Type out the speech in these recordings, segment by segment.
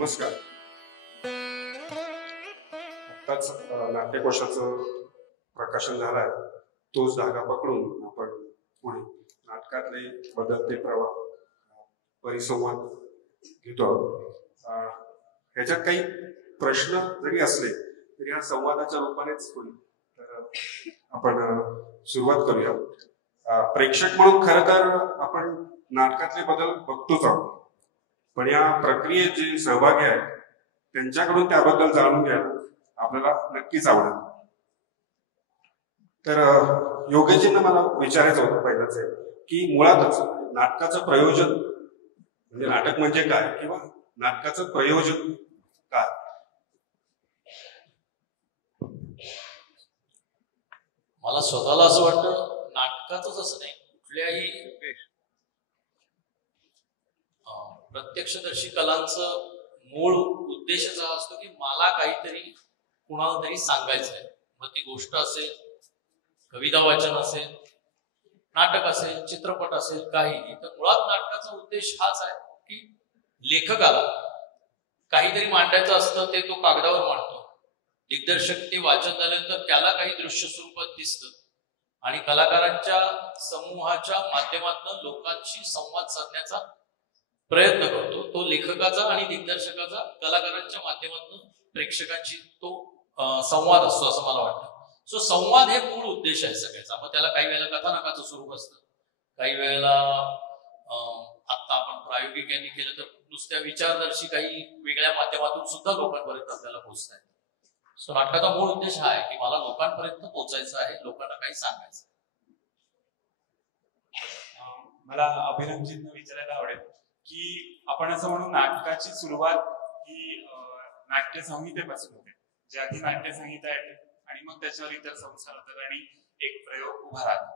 नमस्कार. आत्ताच नाट्यकोशाचं प्रकाशन झालं आहे. तोच धागा पकडून आपण पुढे नाटकातले बदलते प्रवाह परिसंवाद घेतो आहोत. ह्याच्यात काही प्रश्न जरी असले तरी हा संवादाच्या रूपानेच होईल. तर आपण सुरुवात करूया. प्रेक्षक म्हणून खरं तर आपण नाटकातले बदल बघतोच आहोत, पण या प्रक्रियेत जे सहभागी आहेत त्यांच्याकडून त्याबद्दल जाणून घ्यायला आपल्याला नक्कीच आवडेल. तर योगेशजींना मला विचारायचं होतं पहिलंच आहे की मुळातच नाटकाचं प्रयोजन म्हणजे नाटक म्हणजे काय किंवा नाटकाचं प्रयोजन काय? मला स्वतःला असं वाटतं नाटकाचंच असं नाही, कुठल्याही प्रत्यक्षदर्शी कलांचं मूळ उद्देशच हा असतो की मला काहीतरी कुणाला तरी सांगायचं आहे. मग ती गोष्ट असेल, कविता वाचन असेल, नाटक असेल, चित्रपट असेल, काहीही. तर मुळात नाटकाचा उद्देश हाच आहे की लेखकाला काहीतरी मांडायचं असतं, ते तो कागदावर मांडतो. दिग्दर्शक ते वाचन झाल्यानंतर त्याला काही दृश्य स्वरूपात दिसतं आणि कलाकारांच्या समूहाच्या माध्यमातून लोकांशी संवाद साधण्याचा प्रयत्न करतो. तो लेखकाचा आणि दिग्दर्शकाचा कलाकारांच्या माध्यमातून प्रेक्षकांशी तो संवाद असतो असं मला वाटतं. सो संवाद हे मूळ उद्देश आहे सगळ्याचा. मग त्याला काही वेळेला कथानकाचं स्वरूप असतं, काही वेळेला आता आपण प्रायोगिक यांनी केलं तर नुसत्या विचारदर्शी काही वेगळ्या माध्यमातून सुद्धा लोकांपर्यंत आपल्याला पोहोचता येतं. सो नाटकाचा मूळ उद्देश हा आहे की मला लोकांपर्यंत पोहोचायचं आहे, लोकांना काही सांगायचं. मला अभिनवजींना विचारायला आवडेल की आपण असं म्हणून नाटकाची सुरुवात ही नाट्य संहितेपासून होते, जे आधी नाट्य संहिता येते आणि मग त्याच्यावर इतर संस्कार होतात आणि एक प्रयोग उभा राहतो.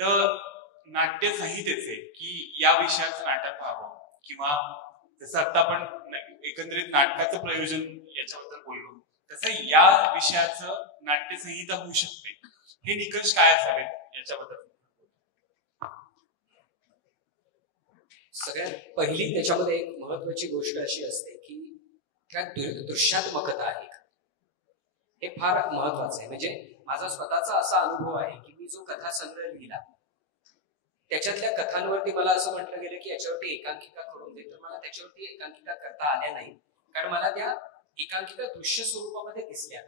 तर नाट्य संहितेचे की या विषयाचं नाटक व्हावं किंवा जसं आता आपण एकंदरीत नाटकाचं प्रयोजन याच्याबद्दल बोललो, तसं या विषयाचं नाट्य संहिता होऊ शकते. हे निकष काय असावेत याच्याबद्दल? सगळ्यात पहिली त्याच्यामध्ये एक महत्वाची गोष्ट अशी असते की त्या दृश्यात्मकता आहे, हे फार महत्वाचं आहे. म्हणजे माझा स्वतःचा असा अनुभव आहे की मी जो कथा संग्रह लिहिला त्याच्यातल्या कथांवरती मला असं म्हटलं गेलं की याच्यावरती एकांकिका करून दे, तर मला त्याच्यावरती एकांकिका करता आल्या नाही, कारण मला त्या एकांकिका दृश्य स्वरूपामध्ये दिसल्या.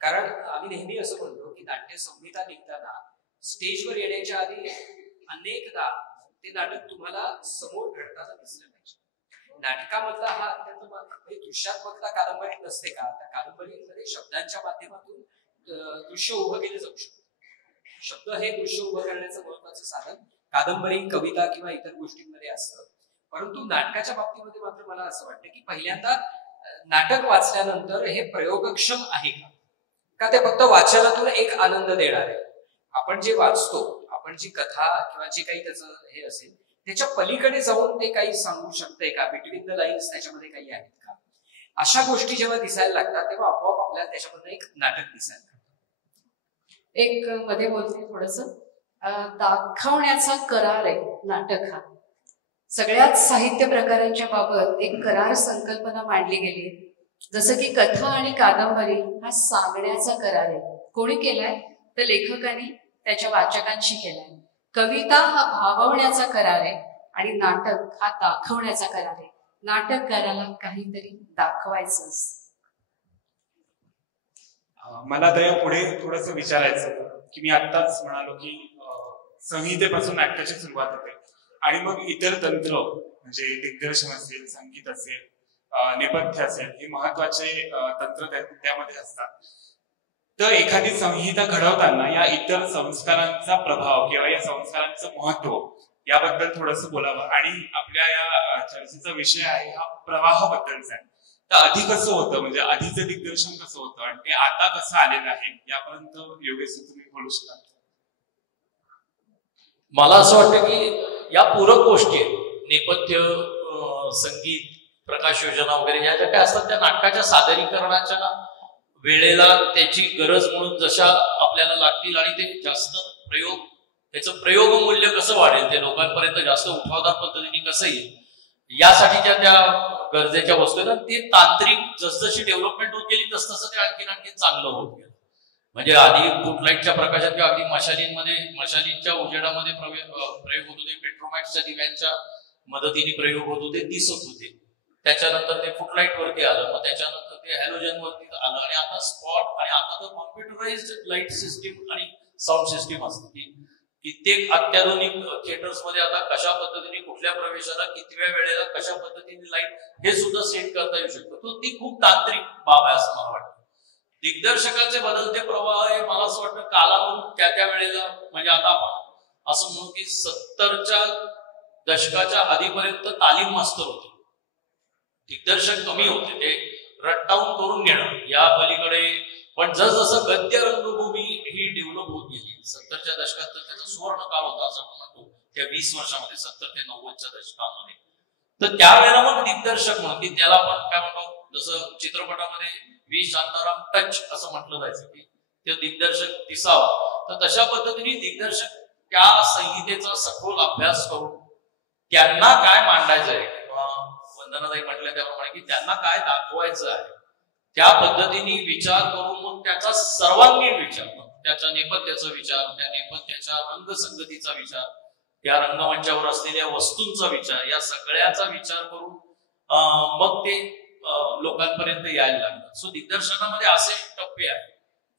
कारण आम्ही नेहमी असं म्हणतो की नाट्य संहिता लिहिताना स्टेजवर येण्याच्या आधी अनेकदा ते नाटक तुम्हाला समोर घडताना दिसलं पाहिजे. नाटकामधला हा अत्यंत दृश्यात्मकता कादंबरीत नसते का? त्या कादंबरीमध्ये शब्दांच्या माध्यमातून दृश्य उभं केलं जाऊ शकतं. शब्द हे दृश्य उभं करण्याचं महत्वाचं साधन कादंबरी, कविता किंवा इतर गोष्टींमध्ये असतं. परंतु नाटकाच्या बाबतीमध्ये मात्र मला असं वाटतं की पहिल्यांदा नाटक वाचल्यानंतर हे प्रयोगक्षम आहे का ते फक्त वाचनातून एक आनंद देणार आहे? आपण जे वाचतो, आपण जी कथा किंवा जे काही त्याचं हे असेल त्याच्या पलीकडे जाऊन ते काही सांगू शकते का? बिटवीन द लाईन्स त्याच्यामध्ये काही आहेत का? अशा गोष्टी जेव्हा दिसायला लागतात तेव्हा आपोआप आपल्याला त्याच्यामध्ये एक नाटक दिसायला लागतं. एक मध्ये बोलते थोडस, दाखवण्याचा करार आहे नाटक हा. सगळ्याच साहित्य प्रकारांच्या बाबत एक करार संकल्पना मांडली गेली. जसं की कथा आणि कादंबरी हा सांगण्याचा करार आहे. कोणी केलाय? तर लेखकांनी त्याच्या वाचकांशी केलाय. कविता हा भाववण्याचा करार आहे आणि नाटक हा दाखवण्याचा करार आहे. नाटककाराला काहीतरी दाखवायचं असतं. मला तर पुढे थोडंसं विचारायचं की मी आत्ताच म्हणालो की संहितेपासून नाटकाची सुरुवात होते आणि मग इतर तंत्र म्हणजे दिग्दर्शन असेल, संगीत असेल, नेपथ्य असेल, हे महत्वाचे तंत्र त्यामध्ये असतात. तर एखादी संहिता घडवताना या इतर संस्कारांचा प्रभाव किंवा या संस्कारांचं महत्व याबद्दल थोडंसं बोलावं. आणि आपल्या या चर्चेचा विषय आहे हा प्रवाहाबद्दलचा आहे. तर आधी कसं होतं, म्हणजे आधीचं दिग्दर्शन कसं होतं आणि ते आता कसं आलेलं आहे, यापर्यंत योगेश तुम्ही बोलू शकाल? मला असं वाटतं की या पूरक गोष्टी आहेत, नेपथ्य, संगीत, प्रकाश योजना वगैरे ज्या ज्या काय असतात त्या नाटकाच्या सादरीकरणाच्या वेळेला त्याची गरज म्हणून जशा आपल्याला लागतील आणि ते जास्त त्याचं प्रयोग मूल्य कसं वाढेल, ते लोकांपर्यंत जास्त उठावदार पद्धतीने कसं येईल, यासाठीच्या त्या गरजेच्या वस्तू आहेत. आणि ते तांत्रिक जसजशी डेव्हलपमेंट होत गेली तसतसं ते आणखीन चांगलं होत गेलं. म्हणजे आधी फुटलाईटच्या प्रकाशात किंवा अगदी मशालींच्या उजेडामध्ये प्रयोग होत होते, पेट्रोमॅक्सच्या दिव्यांच्या मदतीने प्रयोग होत होते, दिसत होते. त्याच्यानंतर ते फुटलाईट वरती आलं, मग त्याच्यानंतर ते हॅलोजन वरती आलं, आणि आता स्पॉट, आणि आता तर कॉम्प्युटराइज्ड लाईट सिस्टीम आणि साऊंड सिस्टीम असते की कित्येक अत्याधुनिक थिएटर्स मध्ये आता कशा पद्धतीने कुठल्या प्रवेशाला कितव्या वेळेला कशा पद्धतीने लाईट हे सुद्धा सेट करता येऊ शकतं. तो ती खूप तांत्रिक बाब आहे असं मला वाटतं. दिग्दर्शकाचे बदलते प्रवाह हे मला असं वाटतं कालानुरूप त्या वेळेला, म्हणजे आता आपण असं म्हणू की 70च्या दशकाच्या आधीपर्यंत तालीम मास्तर होते, दिग्दर्शक कमी होते, ते रट्टावून करून घेणं या पलीकडे. पण जसजसं गद्य रंगभूमी ही डेव्हलप होत गेली, 70च्या दशकात तर त्याचा सुवर्ण काळ होता असं आपण म्हणतो, त्या 20 वर्षामध्ये 70 ते 90च्या दशकामध्ये. तर त्यावेळेला मग दिग्दर्शक म्हणून की त्याला आपण काय म्हणतो, जसं चित्रपटामध्ये व्ही शांताराम टच असं म्हटलं जायचं की ते दिग्दर्शक दिसावा, तर तशा पद्धतीने दिग्दर्शक त्या संहितेचा सखोल अभ्यास करून त्यांना काय मांडायचं आहे, किंवा वंदनाताई म्हटलं त्याप्रमाणे की त्यांना काय दाखवायचं आहे, त्या पद्धतीने विचार करून मग त्याचा सर्वांगीण विचार, त्याच्या नेपथ्याचा विचार, त्या नेपथ्याच्या रंगसंगतीचा विचार, त्या रंगमंचावर असलेल्या वस्तूंचा विचार, या सगळ्याचा विचार करून मग ते लोकांपर्यंत यायला लागलं. सो दिग्दर्शनामध्ये असे टप्पे आहेत.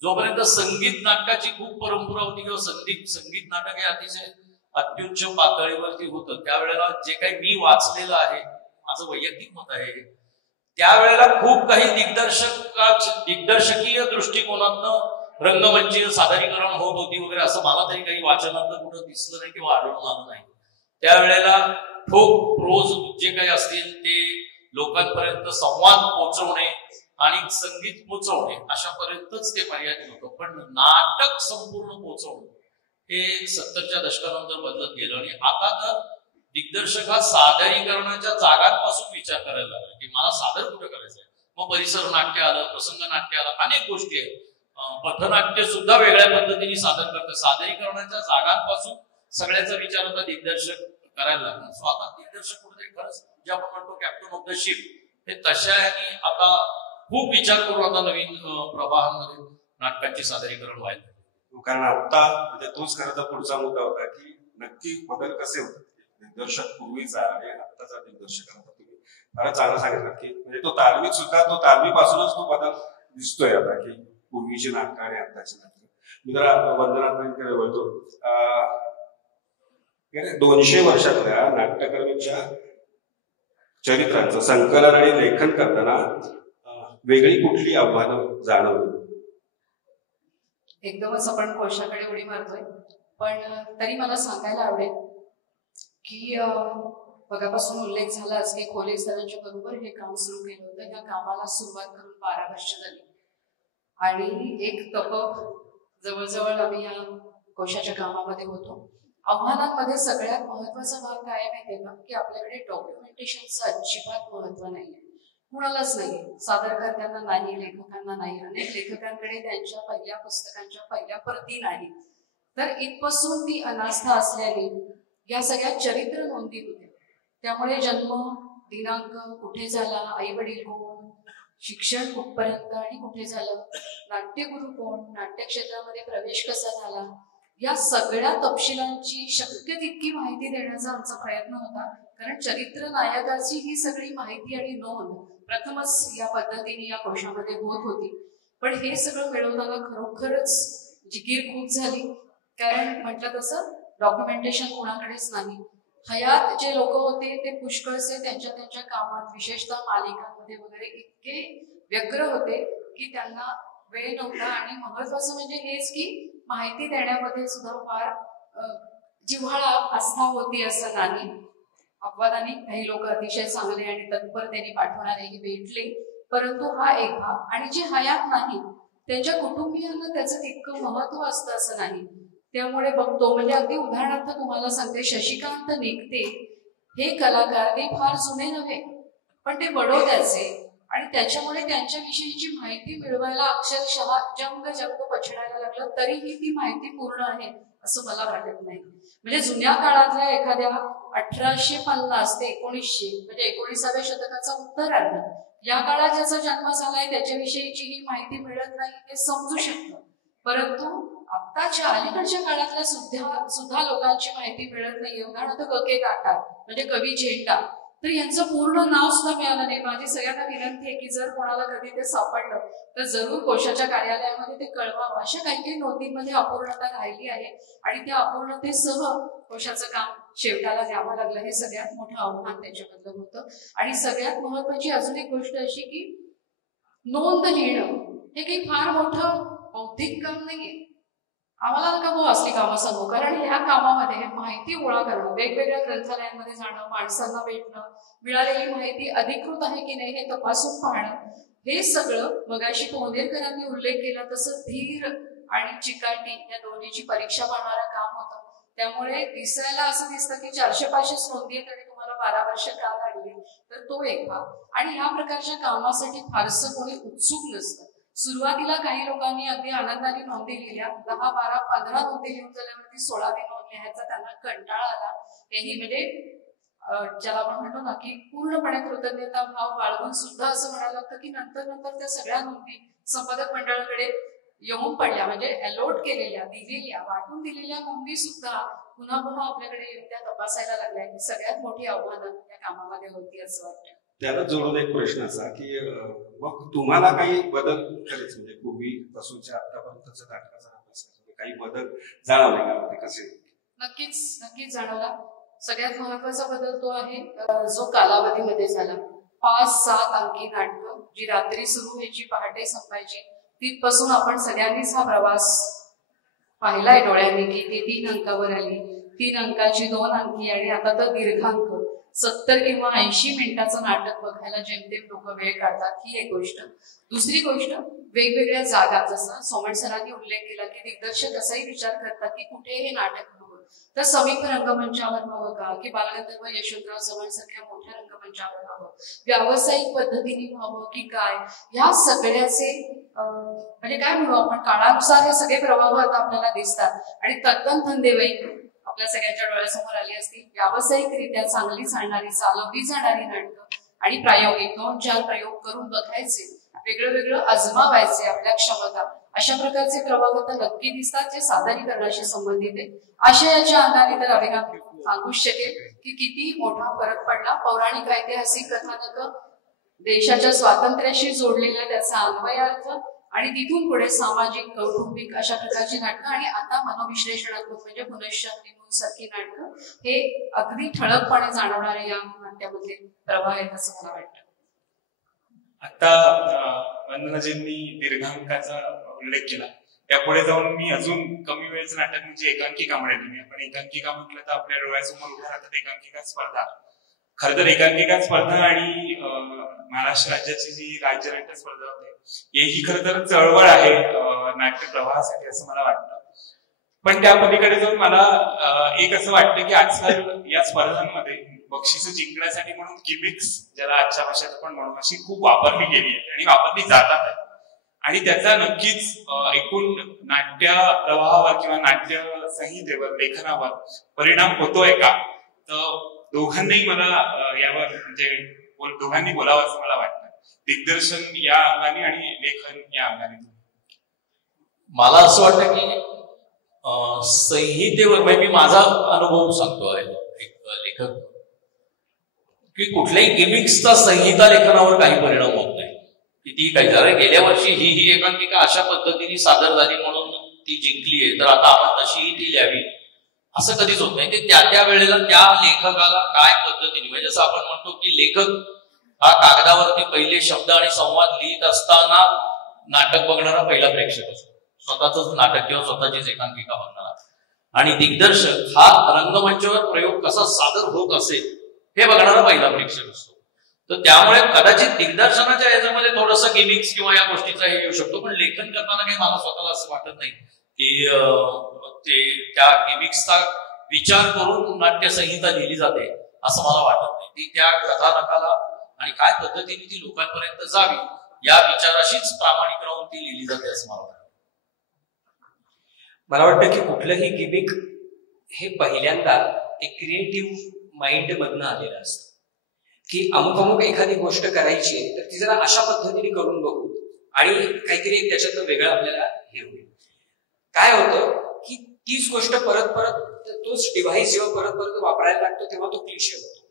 जोपर्यंत संगीत नाटकाची खूप परंपरा होती किंवा संगीत नाटक हे अतिशय अत्युच्च पातळीवरती होतं, त्यावेळेला जे काही मी वाचलेलं आहे, माझं वैयक्तिक मत आहे, त्यावेळेला खूप काही दिग्दर्शकीय दृष्टिकोनातनं रंगमंचीय सादरीकरण होत होती वगैरे, असं मला तरी काही वाचनातलं कुठं दिसलं नाही किंवा आढळून आलं नाही. त्यावेळेला ठोक प्रोज जे काही असतील ते लोकांपर्यंत संवाद पोहोचवणे आणि संगीत पोहोचवणे अशापर्यंतच ते मर्यादित होतं. पण नाटक संपूर्ण पोहोचवणं हे 70च्या दशकानंतर बदलत गेलं. आणि आता तर दिग्दर्शक हा सादरीकरणाच्या जागांपासून विचार करायला लागला की मला सादर कुठं करायचंय. मग परिसर नाट्य आलं, प्रसंग नाट्य आलं, अनेक गोष्टी आहेत. पथनाट्य सुद्धा वेगळ्या पद्धतीने सादर करतं. सादरीकरणाच्या जागांपासून सगळ्याचा विचार आता दिग्दर्शक करायला लागला. सो आता दिग्दर्शक कुठेतरी खरंच जे आपण म्हणतो कॅप्टन ऑफ द शिप, हे तशा ह्यानी आता खूप विचार करून आता नवीन प्रवाहांमध्ये नाटकांचे सादरीकरण व्हायला. कारण आता म्हणजे तोच खरं तर पुढचा मुद्दा होता की नक्की बदल कसे होते, दिग्दर्शक पूर्वीचा आणि आत्ताचा दिग्दर्शकांचा. तुम्ही फार चांगलं सांगितलं की म्हणजे तो तालमीत सुद्धा, तो तालमीपासूनच तो बदल दिसतोय आता की पूर्वीची नाटकं आणि आत्ताची नाटकं. मी जरा वंदनाताईंकडे बोलतो. 200 वर्षातल्या नाट्यकर्मींच्या चरित्रांचं संकलन आणि लेखन करताना वेगळी कुठली आव्हानं जाणवली? एकदमच आपण कोशाकडे उडी मारतोय, पण तरी मला सांगायला आवडेल की मगापासून उल्लेख झालाच की खोले सरांच्या बरोबर हे काम सुरू केलं होतं. या कामाला सुरुवात करून 12 वर्ष झाली आणि एक तपक जवळजवळ आम्ही या कोशाच्या कामामध्ये होतो. आव्हानांमध्ये सगळ्यात महत्वाचा भाग काय माहितीये का, की आपल्याकडे डॉक्युमेंटेशनचं अजिबात महत्व नाहीये, कुणालाच नाही, सादरकर्त्यांना नाही, लेखकांना नाही. अनेक लेखकांकडे त्यांच्या पहिल्या पुस्तकांच्या पहिल्या प्रती नाही. तर इथपासून ती अनास्था असल्याने या सगळ्या चरित्र नोंदी होत्या. त्यामुळे जन्म, दिनांक, कुठे झाला, आई वडील कोण, शिक्षण कुठपर्यंत आणि कुठे झालं, नाट्यगुरु कोण, नाट्य क्षेत्रामध्ये प्रवेश कसा झाला, या सगळ्या तपशिलांची शक्य तितकी माहिती देण्याचा आमचा प्रयत्न होता. कारण चरित्र नायकाची ही सगळी माहिती आणि नोंद प्रथमच या पद्धतीने या कोशामध्ये होत होती. पण हे सगळं मिळवताना खरोखरच जिकीर खूप झाली. कारण म्हटलं तसं डॉक्युमेंटेशन कोणाकडेच नाही. हयात जे लोक होते ते पुष्कळसे त्यांच्या कामात, विशेषतः मालिकांमध्ये वगैरे इतके व्यग्र होते की त्यांना वेळ नव्हता. आणि महत्वाचं म्हणजे हेच की माहिती देण्यामध्ये सुद्धा फार जिव्हाळा, आस्था होती असं नाही. अपवादाने काही लोक अतिशय चांगले आणि तत्परतेने पाठवणारेही भेटले, परंतु हा एक भाग. आणि जे हयात नाही त्यांच्या कुटुंबियांना त्याचं तितकं महत्व असतं असं नाही. त्यामुळे बघतो, म्हणजे अगदी उदाहरणार्थ तुम्हाला सांगते, शशिकांत निकते हे कलाकार, ते फार जुने नव्हे पण ते बडोद्याचे, आणि त्याच्यामुळे त्यांच्याविषयीची माहिती मिळवायला अक्षरशः जंग पछडायला लागलं. तरीही ती माहिती पूर्ण आहे असं मला वाटत नाही. म्हणजे जुन्या काळातल्या एखाद्या 1850 ते 1900 म्हणजे 19व्या शतकाचा उत्तरार्ध या काळात ज्याचा जन्म झालाय त्याच्याविषयीची ही माहिती मिळत नाही हे समजू शकतं. परंतु आत्ताच्या अलीकडच्या काळातल्या सुद्धा लोकांची माहिती मिळत नाही. उदाहरणार्थ ग.के. काटार म्हणजे कवी झेंडा, तर यांचं पूर्ण नाव सुद्धा मिळालं नाही. माझी सगळ्यांना विनंती आहे की जर कोणाला कधी ते सापडलं तर जरूर कोशाच्या कार्यालयामध्ये ते कळवावं. अशा काही काही नोंदींमध्ये अपूर्णता राहिली आहे आणि त्या अपूर्णतेसह कोशाचं काम शेवटाला द्यावं लागलं. हे सगळ्यात मोठं आव्हान त्याच्यामधलं होतं. आणि सगळ्यात महत्वाची अजून एक गोष्ट अशी की नोंद लिहिणं हे काही फार मोठं बौद्धिक काम नाहीये. आम्हाला नका भाऊ असली कामं सांगू, कारण ह्या कामामध्ये माहिती गोळा करणं, वेगवेगळ्या ग्रंथालयांमध्ये जाणं, माणसांना भेटणं, मिळालेली माहिती अधिकृत आहे की नाही हे तपासून पाहणं, हे सगळं मगाशी पोहनेरकरांनी उल्लेख केला तसं धीर आणि चिकाटी या दोन्हीची परीक्षा पाहणारं काम होतं. त्यामुळे दिसायला असं दिसतं की 400-500 नोंदी आहेत आणि तुम्हाला 12 वर्ष का लागली, तर तो एक भाग. आणि ह्या प्रकारच्या कामासाठी फारसं कोणी उत्सुक नसतं. सुरुवातीला काही लोकांनी अगदी आनंदाने नोंदी लिहिल्या, 10, 12, 15 नोंदी लिहून झाल्यावरती 16वी नोंद लिहायचा त्यांना कंटाळा आला. हेही म्हणजे ज्याला आपण म्हणतो ना की पूर्णपणे कृतज्ञता भाव बाळगून सुद्धा असं म्हणायला लागतं की नंतर त्या सगळ्या नोंदी संपादक मंडळाकडे येऊन पडल्या. म्हणजे अलॉट केलेल्या, दिलेल्या, वाटून दिलेल्या नोंदी सुद्धा पुन्हा आपल्याकडे येऊन त्या तपासायला लागल्या. ही सगळ्यात मोठी आव्हानं या कामामध्ये होती असं वाटतं. त्याला जोडून एक प्रश्न असा की मग तुम्हाला काही बदल खरेच म्हणजे पूर्वीपासूनच्या आतापर्यंतच्या नाटकाचा अभ्यास काही बदल जाणवले का? कसे? नक्कीच जाणवला. सगळ्यात महत्वाचा बदल तो आहे जो कालावधीमध्ये झाला. 5-7 अंकी नाटकं जी रात्री सुरू व्हायची, पहाटे संपायची, तिथपासून आपण सगळ्यांनीच हा प्रवास पाहिलाय डोळ्यांनी की ती 3 अंकावर आली, 3 अंकाची 2 अंकी आणि आता तर दीर्घांक 70 किंवा 80 मिनिटाचं नाटक बघायला जेमतेम लोक वेळ काढतात. ही एक गोष्ट. दुसरी गोष्ट, वेगवेगळ्या जागा, जसं सोमण सरांनी उल्लेख केला की दिग्दर्शक असाही विचार करतात की कुठे हे नाटक हवं, तर समीप रंगमंचावर हवं का, की बालगंधर्व यशवंतराव चव्हाण सारख्या मोठ्या रंगमंचावर हवं, व्यावसायिक पद्धतीने हवं की काय, ह्या सगळ्याचे म्हणजे काय म्हणू आपण, काळानुसार हे सगळे प्रवाह आता आपल्याला दिसतात. आणि तद्दन धंदेवाई आपल्या सगळ्यांच्या डोळ्यासमोर आली असती. व्यावसायिकरित्या चांगली चालणारी, चालवली जाणारी नाटकं आणि प्रायोगिक 2-4 प्रयोग करून बघायचे, वेगळं आजमावायचे आपल्या क्षमता, अशा प्रकारचे प्रभाव आता नक्की दिसतात जे सादरीकरणाशी संबंधित आहे. आशयाच्या अंगाने तर अभिराम सांगूच शकेल की किती मोठा फरक पडला. पौराणिक ऐतिहासिक कथानक, देशाच्या स्वातंत्र्याशी जोडलेला त्याचा अन्वयार्थ आणि तिथून पुढे सामाजिक, कौटुंबिक अशा प्रकारची नाटकं आणि आता मनोविश्लेषणात्मक म्हणजे पुनश्शांती सारखी नाटकं, हे अगदी ठळकपणे जाणवणारे या नाट्यामध्ये प्रवाह आहेत असं मला वाटतं. आता वंदनाजींनी दीर्घांकाचा उल्लेख केला, त्यापुढे जाऊन मी अजून कमी वेळेचं नाटक म्हणजे एकांकिका म्हणेल. आपण एकांकिका म्हटलं तर आपल्या डोळ्यासमोर उभ्या राहतात एकांकिका स्पर्धा. खरं तर एकांकिका स्पर्धा आणि महाराष्ट्र राज्याची जी राज्य नाट्य स्पर्धा होते ही खरं तर चळवळ आहे नाट्य प्रवाहासाठी असं मला वाटतं. पण त्या पलीकडे जाऊन मला एक असं वाटतं की आजकाल या स्पर्धांमध्ये बक्षिसं जिंकण्यासाठी म्हणून गिमिक्स, ज्याला आजच्या भाषेत आपण म्हणू, अशी खूप वापरली गेली आहे आणि वापरली जातात. आणि त्याचा नक्कीच एकूण नाट्य प्रवाहावर किंवा नाट्य संहितेवर, लेखनावर परिणाम होतोय का, तर दोघांनाही मला यावर म्हणजे दोघांनी बोलावं असं मला वाटतं. दिग्दर्शन या अंगाने आणि लेखन या अंगाने. मला असं वाटतं की संहितेवर, म्हणजे मी माझा अनुभव सांगतो आहे एक लेखक, की कुठल्याही गिमिक्सचा संहिता लेखनावर काही परिणाम होत नाही. कितीही काही झालं, गेल्या वर्षी ही एकांकिका अशा पद्धतीने सादर झाली म्हणून ती जिंकली आहे, तर आता आपण तशीही ती लिहावी असं कधीच होत नाही. ते त्या वेळेला त्या लेखकाला काय पद्धतीने, म्हणजे जसं आपण म्हणतो की लेखक हा कागदावरती पहिले शब्द आणि संवाद लिहित असताना नाटक बघणारा पहिला प्रेक्षक असतो, स्वतःच नाटक किंवा स्वतःचीच एकांकिका बघणारा. आणि दिग्दर्शक हा रंगमंचावर प्रयोग कसा सादर होत असेल हे बघणारा पहिला प्रेक्षक असतो. तर त्यामुळे कदाचित दिग्दर्शनाच्या याच्यामध्ये थोडंसं गिमिक्स किंवा या गोष्टीचा हे येऊ शकतो, पण लेखन करताना काही मला स्वतःला असं वाटत नाही की ते त्या गिमिक्सचा विचार करून नाट्यसंहिता लिहिली जाते असं मला वाटत नाही. ती त्या कथानकाला आणि काय पद्धतीने ती लोकांपर्यंत जावी या विचाराशीच प्रामाणिक राहून ती लिहिली जाते असं मला वाटतं. मला वाटतं की कुठलंही गिमिक हे पहिल्यांदा एक क्रिएटिव्ह माइंड मधनं आलेलं असतं की अमुक अमुक एखादी गोष्ट करायची आहे तर ती जरा अशा पद्धतीने करून बघू आणि काहीतरी एक त्याच्यातनं वेगळं आपल्याला हे होईल. काय होतं की तीच गोष्ट परत परत तोच डिव्हाइस जेव्हा परत परत वापरायला लागतो तेव्हा तो क्लिशे होतो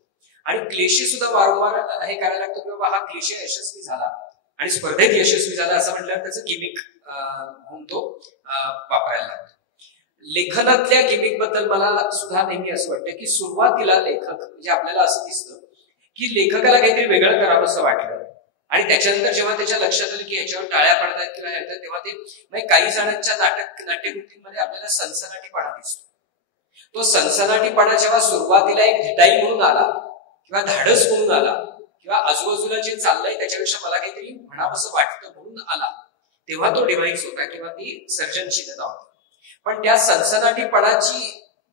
आणि क्लिशे सुद्धा वारंवार हे करायला लागतो की बाबा हा क्लिशे यशस्वी झाला आणि स्पर्धेत यशस्वी झाला असं म्हटल्यावर त्याचं गिमिक होऊन तो वापरायला लागतो. लेखनातल्या गिमिक बद्दल मला सुद्धा नेहमी असं वाटतं की सुरुवातीला लेखक म्हणजे आपल्याला असं दिसतं की लेखकाला काहीतरी वेगळं करावं असं वाटलं आणि त्याच्यानंतर जेव्हा त्याच्या लक्षात आलं की याच्यावर टाळ्या पडतात किंवा येतात तेव्हा ते म्हणजे काही जणांच्या नाट्यकृतींमध्ये आपल्याला सनसनाटीपणा दिसतो. तो सनसनाटीपणा जेव्हा सुरुवातीला एक धिटाई म्हणून आला किंवा धाडस म्हणून आला किंवा आजूबाजूला जे चाललंय त्याच्यापेक्षा मला काहीतरी म्हणावं असं वाटतं म्हणून आला तेव्हा तो डिव्हाइस होता किंवा ती सर्जनशीलता होती. पण त्या सनसनाटीपणाची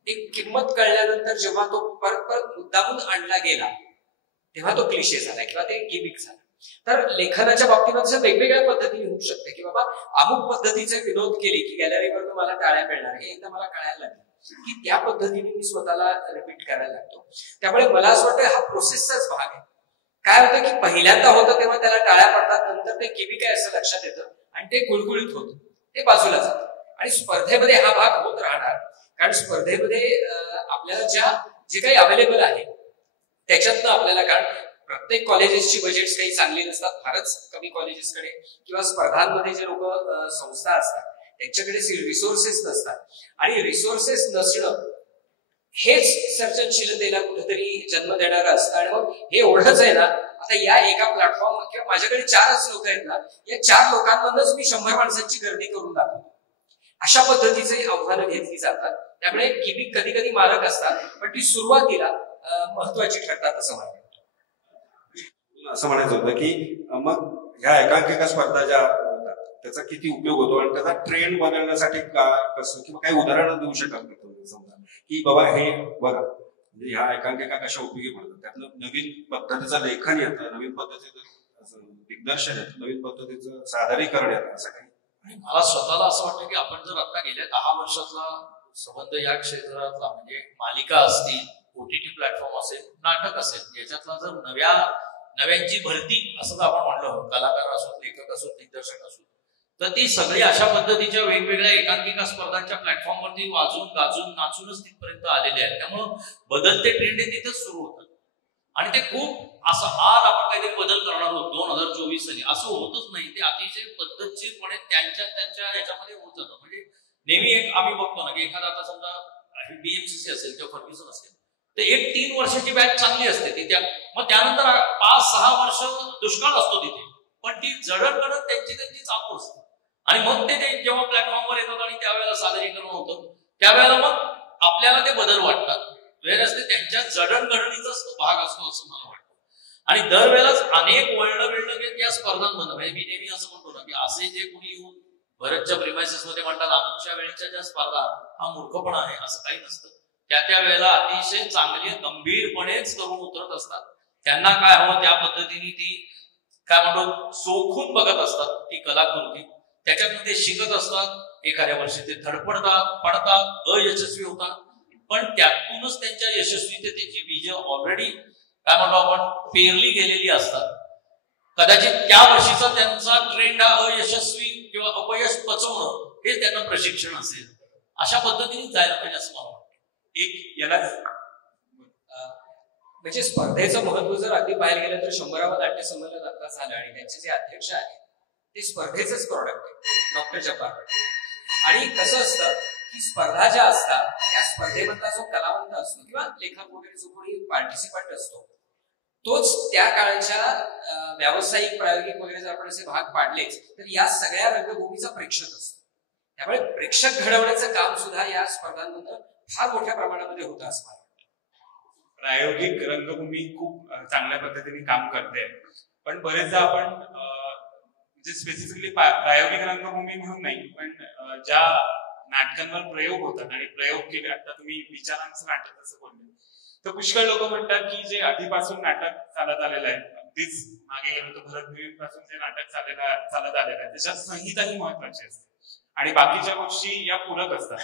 एक किंमत कळल्यानंतर जेव्हा तो परत परत मुद्दामून आणला गेला तेव्हा तो क्लिशे झाला किंवा ते गिमिक झाला. तर लेखनाच्या बाबतीमध्ये वेगवेगळ्या पद्धतीने होऊ शकते की बाबा अमुक पद्धतीचे विनोद केले की गॅलरीवर मला टाळ्या मिळणार हे एकदा मला कळायला लागलं की त्या पद्धतीने मी स्वतःला रिपीट करायला लागतो. त्यामुळे मला असं वाटतं हा प्रोसेसचाच भाग आहे. काय होतं की पहिल्यांदा होतं तेव्हा त्याला टाळ्या पडतात नंतर ते गिमिक आहे असं लक्षात येतं आणि ते गुळगुळीत होतं ते बाजूला जातं आणि स्पर्धेमध्ये हा भाग होत राहणार कारण स्पर्धेमध्ये आपल्याला जे काही अवेलेबल आहे त्याच्यातनं आपल्याला कारण प्रत्येक कॉलेजेसची बजेट्स काही चांगली नसतात. फारच कमी कॉलेजेसकडे किंवा स्पर्धांमध्ये जे लोक संस्था असतात त्यांच्याकडे रिसोर्सेस नसतात आणि रिसोर्सेस नसणं हेच सर्जनशीलतेला कुठेतरी जन्म देणारं असतं. आणि मग हे एवढंच आहे ना आता या एका प्लॅटफॉर्म किंवा माझ्याकडे 4च लोक आहेत ना या 4 लोकांमधूनच मी 100 माणसांची गर्दी करून दाखवतो अशा पद्धतीचे आव्हानं घेतली जातात. त्यामुळे गिमिक कधी कधी मारक असतात पण ती सुरुवातीला महत्वाची ठरतात असं मला वाटतं. असं म्हणायचं होतं की मग ह्या एकांकिका स्पर्धा ज्या होतात त्याचा किती उपयोग होतो आणि त्याचा ट्रेंड बदलण्यासाठी कसं किंवा काही उदाहरणं देऊ शकत का तुम्ही समजा की बाबा हे बघा म्हणजे ह्या एकांकिका कशा उपयोगी पडतात त्यातलं नवीन पद्धतीचं लेखन येतं नवीन पद्धतीचं दिग्दर्शन येतं नवीन पद्धतीचं सादरीकरण येतं असं काही. आणि मला स्वतःला असं वाटतं की आपण जर आता गेल्या 10 वर्षातला संबंध या क्षेत्रातला म्हणजे मालिका असतील ओटीटी प्लॅटफॉर्म असेल नाटक असेल याच्यातला जर नव्यांची भरती असं आपण म्हणलं कलाकार असो लेखक असो दिग्दर्शक असो तर ती सगळी अशा पद्धतीच्या वेगवेगळ्या एकांकिका स्पर्धांच्या प्लॅटफॉर्मवरती वाजून गाजून नाचूनच तिथपर्यंत आलेले आहेत. त्यामुळं बदलते ट्रेंड हे तिथंच सुरू होतात आणि ते खूप असं आज आपण काहीतरी बदल करणार आहोत 2024 साली असं होतच नाही. ते अतिशय पद्धतशीरपणे त्यांच्या ह्याच्यामध्ये होत जातं. म्हणजे नेहमी एक आम्ही बघतो ना की एखादा आता समजा बीएमसीसी असेल किंवा फर्ग्युसन असेल तर एक 3 वर्षाची बॅच चांगली असते ती मग त्यानंतर 5-6 वर्ष दुष्काळ असतो तिथे पण ती जडणघडण त्यांची चालू असते आणि मग ते जेव्हा प्लॅटफॉर्मवर येतात आणि त्यावेळेला सादरीकरण होतं त्यावेळेला मग आपल्याला ते बदल वाटतात वेळ असते त्यांच्या जडणघडणीचाच तो भाग असतो असं मला वाटतं. आणि दरवेळेलाच अनेक वळणं घेत या स्पर्धांमधून म्हणजे मी नेहमी असं म्हणतो ना की असे जे कोणी येऊन भरतच्या प्रिमायसेस मध्ये म्हणतात आमच्या वेळेच्या ज्या स्पर्धा हा मूर्खपणा आहे असं काही नसतं. त्या वेळेला अतिशय चांगली गंभीरपणेच करून उतरत असतात. त्यांना काय हवं त्या पद्धतीने ती काय म्हणतो चोखून बघत असतात ती कलाकृती त्याच्यातून ते शिकत असतात. एखाद्या वर्षी ते धडपडतात पडतात अयशस्वी होतात पण त्यातूनच त्यांच्या यशस्वीतेची बीज ऑलरेडी काय म्हणतो आपण पेरली गेलेली असतात. कदाचित त्या वर्षीचा त्यांचा ट्रेंड हा अयशस्वी किंवा अपयश पचवणं हे त्यांना प्रशिक्षण असेल. अशा पद्धतीने जायला पाहिजे असं मला वाटतं. एक याला म्हणजे स्पर्धेचं महत्व जर अगदी पाहायला गेलं तर 100वा नाट्य संमेलन आता झालं आणि त्यांचे जे अध्यक्ष आहेत ते स्पर्धेचंच प्रॉडक्ट आहे डॉक्टर चपार. आणि कसं असतं की स्पर्धा ज्या असतात त्या स्पर्धेमधला जो कलावंत असतो किंवा लेखक वगैरे जो कोणी पार्टिसिपंट असतो तोच त्या काळच्या व्यावसायिक प्रायोगिक वगैरे जर आपण असे भाग पाडलेच तर या सगळ्या रंगभूमीचा प्रेक्षक असतो. त्यामुळे प्रेक्षक घडवण्याचं काम सुद्धा या स्पर्धांमधून फार मोठ्या प्रमाणामध्ये होतं असं मला वाटतं. प्रायोगिक रंगभूमी खूप चांगल्या पद्धतीने काम करते पण बरेचदा आपण म्हणजे स्पेसिफिकली प्रायोगिक रंगभूमी म्हणून नाही पण ज्या नाटकांवर प्रयोग होतात आणि प्रयोग केले आता तुम्ही विचारांचं नाटक असं बोलले तर पुष्कळ लोक म्हणतात की जे आधीपासून नाटक चालत आलेलं आहे अगदीच मागे गेलो तर भरत पासून जे नाटक चालत आलेलं आहे त्याच्यात संहिता ही महत्वाची असते आणि बाकीच्या गोष्टी या पूरक असतात.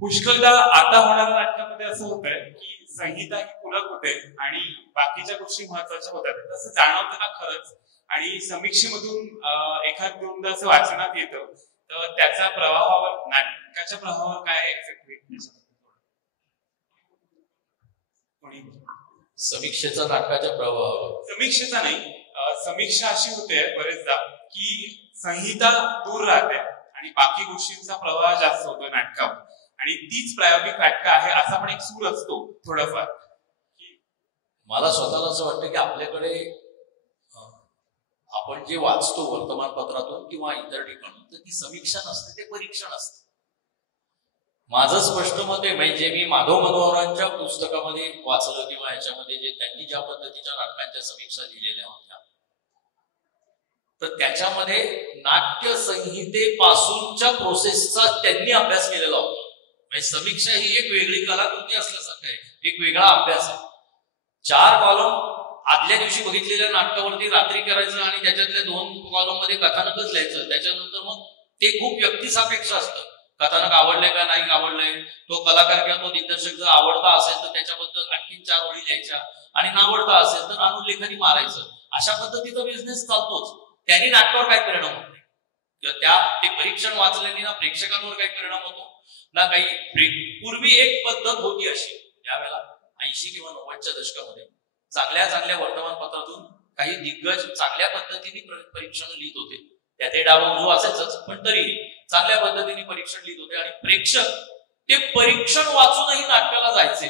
पुष्कळदा आता होणाऱ्या नाटकामध्ये असं होत आहे की संहिता ही पूरक होते आणि बाकीच्या गोष्टी महत्वाच्या होतात. तसं जाणवतं का खरंच? आणि समीक्षेमधून एखाद दोनदा असं वाचनात येतं, तर त्याचा प्रभावावर, नाटकाच्या प्रभावावर काय इफेक्ट होईल? समीक्षेचा नाटकाच्या प्रभावावर? समीक्षेचा नाही, समीक्षा अशी होते बरेचदा की संहिता दूर राहते आणि बाकी गोष्टींचा प्रवाह जास्त होतो नाटकावर, आणि तीच प्रायोगिक नाटक आहे असा पण एक सूर असतो थोडाफार. मला स्वतःला असं वाटतं की आपल्याकडे आपण जे वाचतो वर्तमानपत्रातून किंवा इतर ठिकाणून, तर ती समीक्षा नसते, ते परीक्षण असते. माझं स्पष्ट मत आहे, म्हणजे मी माधव मनोहरांच्या पुस्तकामध्ये वाचलं किंवा ह्याच्यामध्ये जे त्यांनी ज्या पद्धतीच्या नाटकांच्या समीक्षा लिहिलेल्या होत्या, तर त्याच्यामध्ये नाट्य संहितेपासूनच्या प्रोसेसचा त्यांनी अभ्यास केलेला होता. म्हणजे समीक्षा ही एक वेगळी कलाकृती असल्यासारखं आहे, एक वेगळा अभ्यास आहे. 4 कॉलम आदल्या दिवशी बघितलेल्या नाटकावरती रात्री करायचं आणि त्याच्यातल्या 2 कॉलम मध्ये कथानकच लिहायचं. त्याच्यानंतर मग ते खूप व्यक्तिसापेक्ष असतं. कथानक आवडलंय का नाही आवडलंय, तो कलाकार किंवा तो दिग्दर्शक जर आवडता असेल तर त्याच्याबद्दल आणखीन 4 ओळी लिहायच्या, आणि नावडता असेल तर अनुल्लेखनी मारायचं. अशा पद्धतीचा बिझनेस चालतोच. त्यांनी नाटकावर काय परिणाम होत नाही, किंवा ते परीक्षण वाचल्याने ना प्रेक्षकांवर काही परिणाम होतो ना काही. पूर्वी एक पद्धत होती अशी, त्यावेळेला 80 किंवा 90च्या दशकामध्ये चांगल्या वर्तमानपत्रातून काही दिग्गज चांगल्या पद्धतीने परीक्षण लिहित होते. त्यात डावून असायचंच, पण तरी चांगल्या पद्धतीने परीक्षण लिहित होते, आणि प्रेक्षक ते परीक्षण वाचूनही नाटकाला जायचे.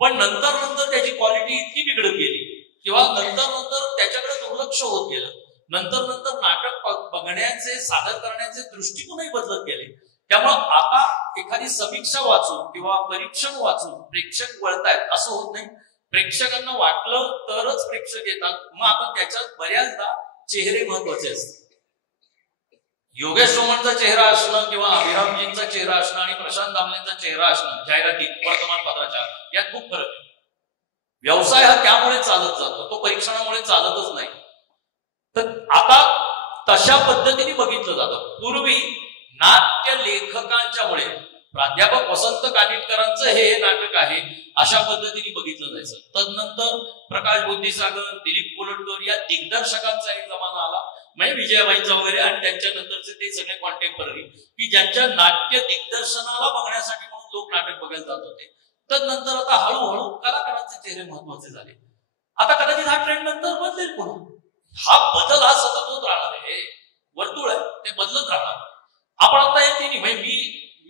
पण नंतर त्याची क्वालिटी इतकी बिघडत गेली किंवा नंतर त्याच्याकडे दुर्लक्ष होत गेलं. नंतर नाटक बघण्याचे, सादर करण्याचे दृष्टिकोनही बदलत गेले. त्यामुळं आता एखादी समीक्षा वाचून किंवा परीक्षण वाचून प्रेक्षक वळतायत असं होत नाही. प्रेक्षकांना वाटलं तरच प्रेक्षक येतात. मग आता त्याच्यात बऱ्याचदा चेहरे महत्वाचे असतात. योगेश सोमणचा चेहरा असणं किंवा अभिरामजींचा चेहरा असणं आणि प्रशांत दामलेंचा चेहरा असणं जाहिरातीत, वर्तमानपत्राच्या, यात खूप फरक आहे. व्यवसाय हा त्यामुळे चालत जातो, तो परीक्षणामुळे चालतच नाही. तर आता तशा पद्धतीने बघितलं जातं. पूर्वी नाट्य लेखकांच्यामुळे, प्राध्यापक वसंत कानिटकरांचं हे नाटक आहे अशा पद्धतीने बघितलं जायचं. तदनंतर प्रकाश बुद्धिसागर, दिलीप कोलटकर या दिग्दर्शकांचा एक जमाना आला, म्हणजे विजयाबाईंचा वगैरे, आणि त्यांच्या नंतरचे ते सगळे कॉन्टेम्पररी की ज्यांच्या नाट्य दिग्दर्शनाला बघण्यासाठी म्हणून लोक नाटक बघायला जात होते. तदनंतर आता हळूहळू कलाकारांचे चेहरे महत्वाचे झाले. आता कदाचित हा ट्रेंड नंतर बदलेल पुन्हा. हा बदल हा सतत होत राहणार आहे, वर्तुळ आहे, ते बदलत राहणार. आपण आता हे तिन्ही, म्हणजे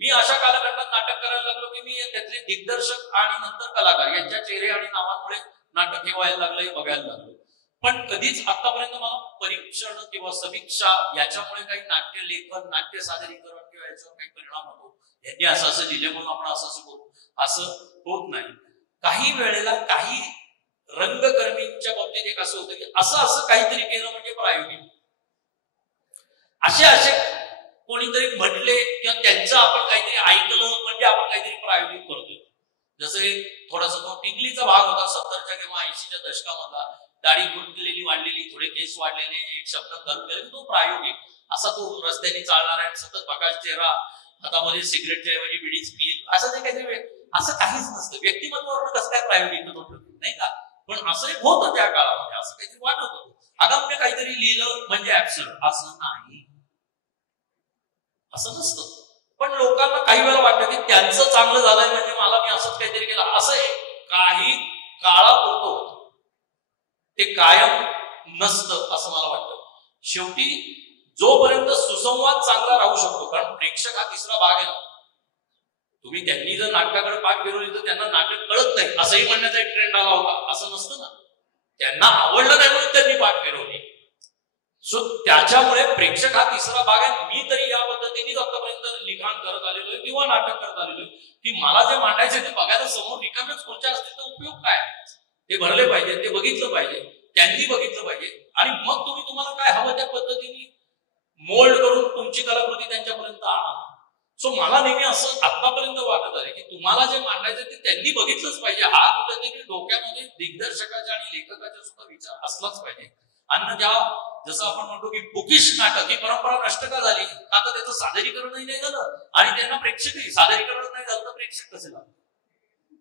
मी अशा कालखंडात नाटक करायला लागलो की मी त्यातले दिग्दर्शक आणि नंतर कलाकार यांच्या चेहरे आणि नावांमुळे नाटक हे व्हायला लागलं, बघायला लागलो. पण कधीच आतापर्यंत मला परीक्षण किंवा समीक्षा याच्यामुळे काही नाट्य लेखन, नाट्य सादरीकरण किंवा याच्यावर काही परिणाम होतो, यांनी असं लिहिले म्हणून आपण असं करू, असं होत नाही. काही वेळेला काही रंगकर्मींच्या बाबतीत एक असं होतं की असं काहीतरी केलं म्हणजे प्रायोगिक. असे कोणीतरी म्हटले किंवा त्यांचं आपण काहीतरी ऐकलं म्हणजे आपण काहीतरी प्रायोगिक करतोय. जसं थोडासा तो टिकलीचा भाग होता 70च्या किंवा 80च्या दशकामधला, दाढी गुंतलेली वाढलेली, थोडे केस वाढलेले, एक शब्द धरून गेले, तो प्रायोगिक. असा तो रस्त्याने चालणार आहे, सतत प्रकाश चेहरा, हातामध्ये सिगरेटच्या ऐवजी बिडीच पिईल, असं ते काहीतरी, असं काहीच नसतं. व्यक्तिमत्वावर कसं काय प्रायोगिक नाही का, पण असं एक होतं त्या काळामध्ये, असं काहीतरी वाटत होतं. अगम्य काहीतरी लिहिलं म्हणजे ऍब्सर्ड, असं नाही, असं नसतं. पण लोकांना काही वेळा वाटतं की त्यांचं चांगलं झालंय म्हणजे मला मी असंच काहीतरी केलं, असं काही काळापुरतं होतं, ते कायम नसतं असं मला वाटतं. शेवटी जोपर्यंत सुसंवाद चांगला राहू शकतो, कारण प्रेक्षक हा तिसरा भाग आहे ना. तुम्ही त्यांनी जर नाटकाकडे पाठ फिरवली तर त्यांना नाटक कळत नाही असंही म्हणण्याचा एक ट्रेंड आला होता, असं नसतं ना. त्यांना आवडलं नाही म्हणून त्यांनी पाठ फिरवली. सो त्याच्यामुळे प्रेक्षक हा तिसरा भाग आहे. मी तरी या पद्धतीनेच आतापर्यंत लिखाण करत आलेलो आहे किंवा नाटक करत आलेलो आहे की मला जे मांडायचे ते बघायला समोर रिकाम्याच खुर्च्या असतील तर उपयोग काय, ते भरले पाहिजे, ते बघितलं पाहिजे, त्यांनी बघितलं पाहिजे, आणि मग तुम्हाला काय हवं त्या पद्धतीने मोल्ड करून तुमची कलाकृती त्यांच्यापर्यंत आणा. सो मला नेहमी असं आतापर्यंत वाटत आहे की तुम्हाला जे मांडायचं ते त्यांनी बघितलंच पाहिजे. हा कुठेतरी डोक्यामध्ये दिग्दर्शकाच्या आणि लेखकाचा सुद्धा विचार असलाच पाहिजे. अन्यथा जसं आपण म्हणतो की बुकिश नाटक ही परंपरा नष्ट का झाली, आता त्याचं सादरीकरणही नाही झालं आणि त्यांना प्रेक्षकही सादरीकरण नाही झालं तर प्रेक्षक कसे झालं.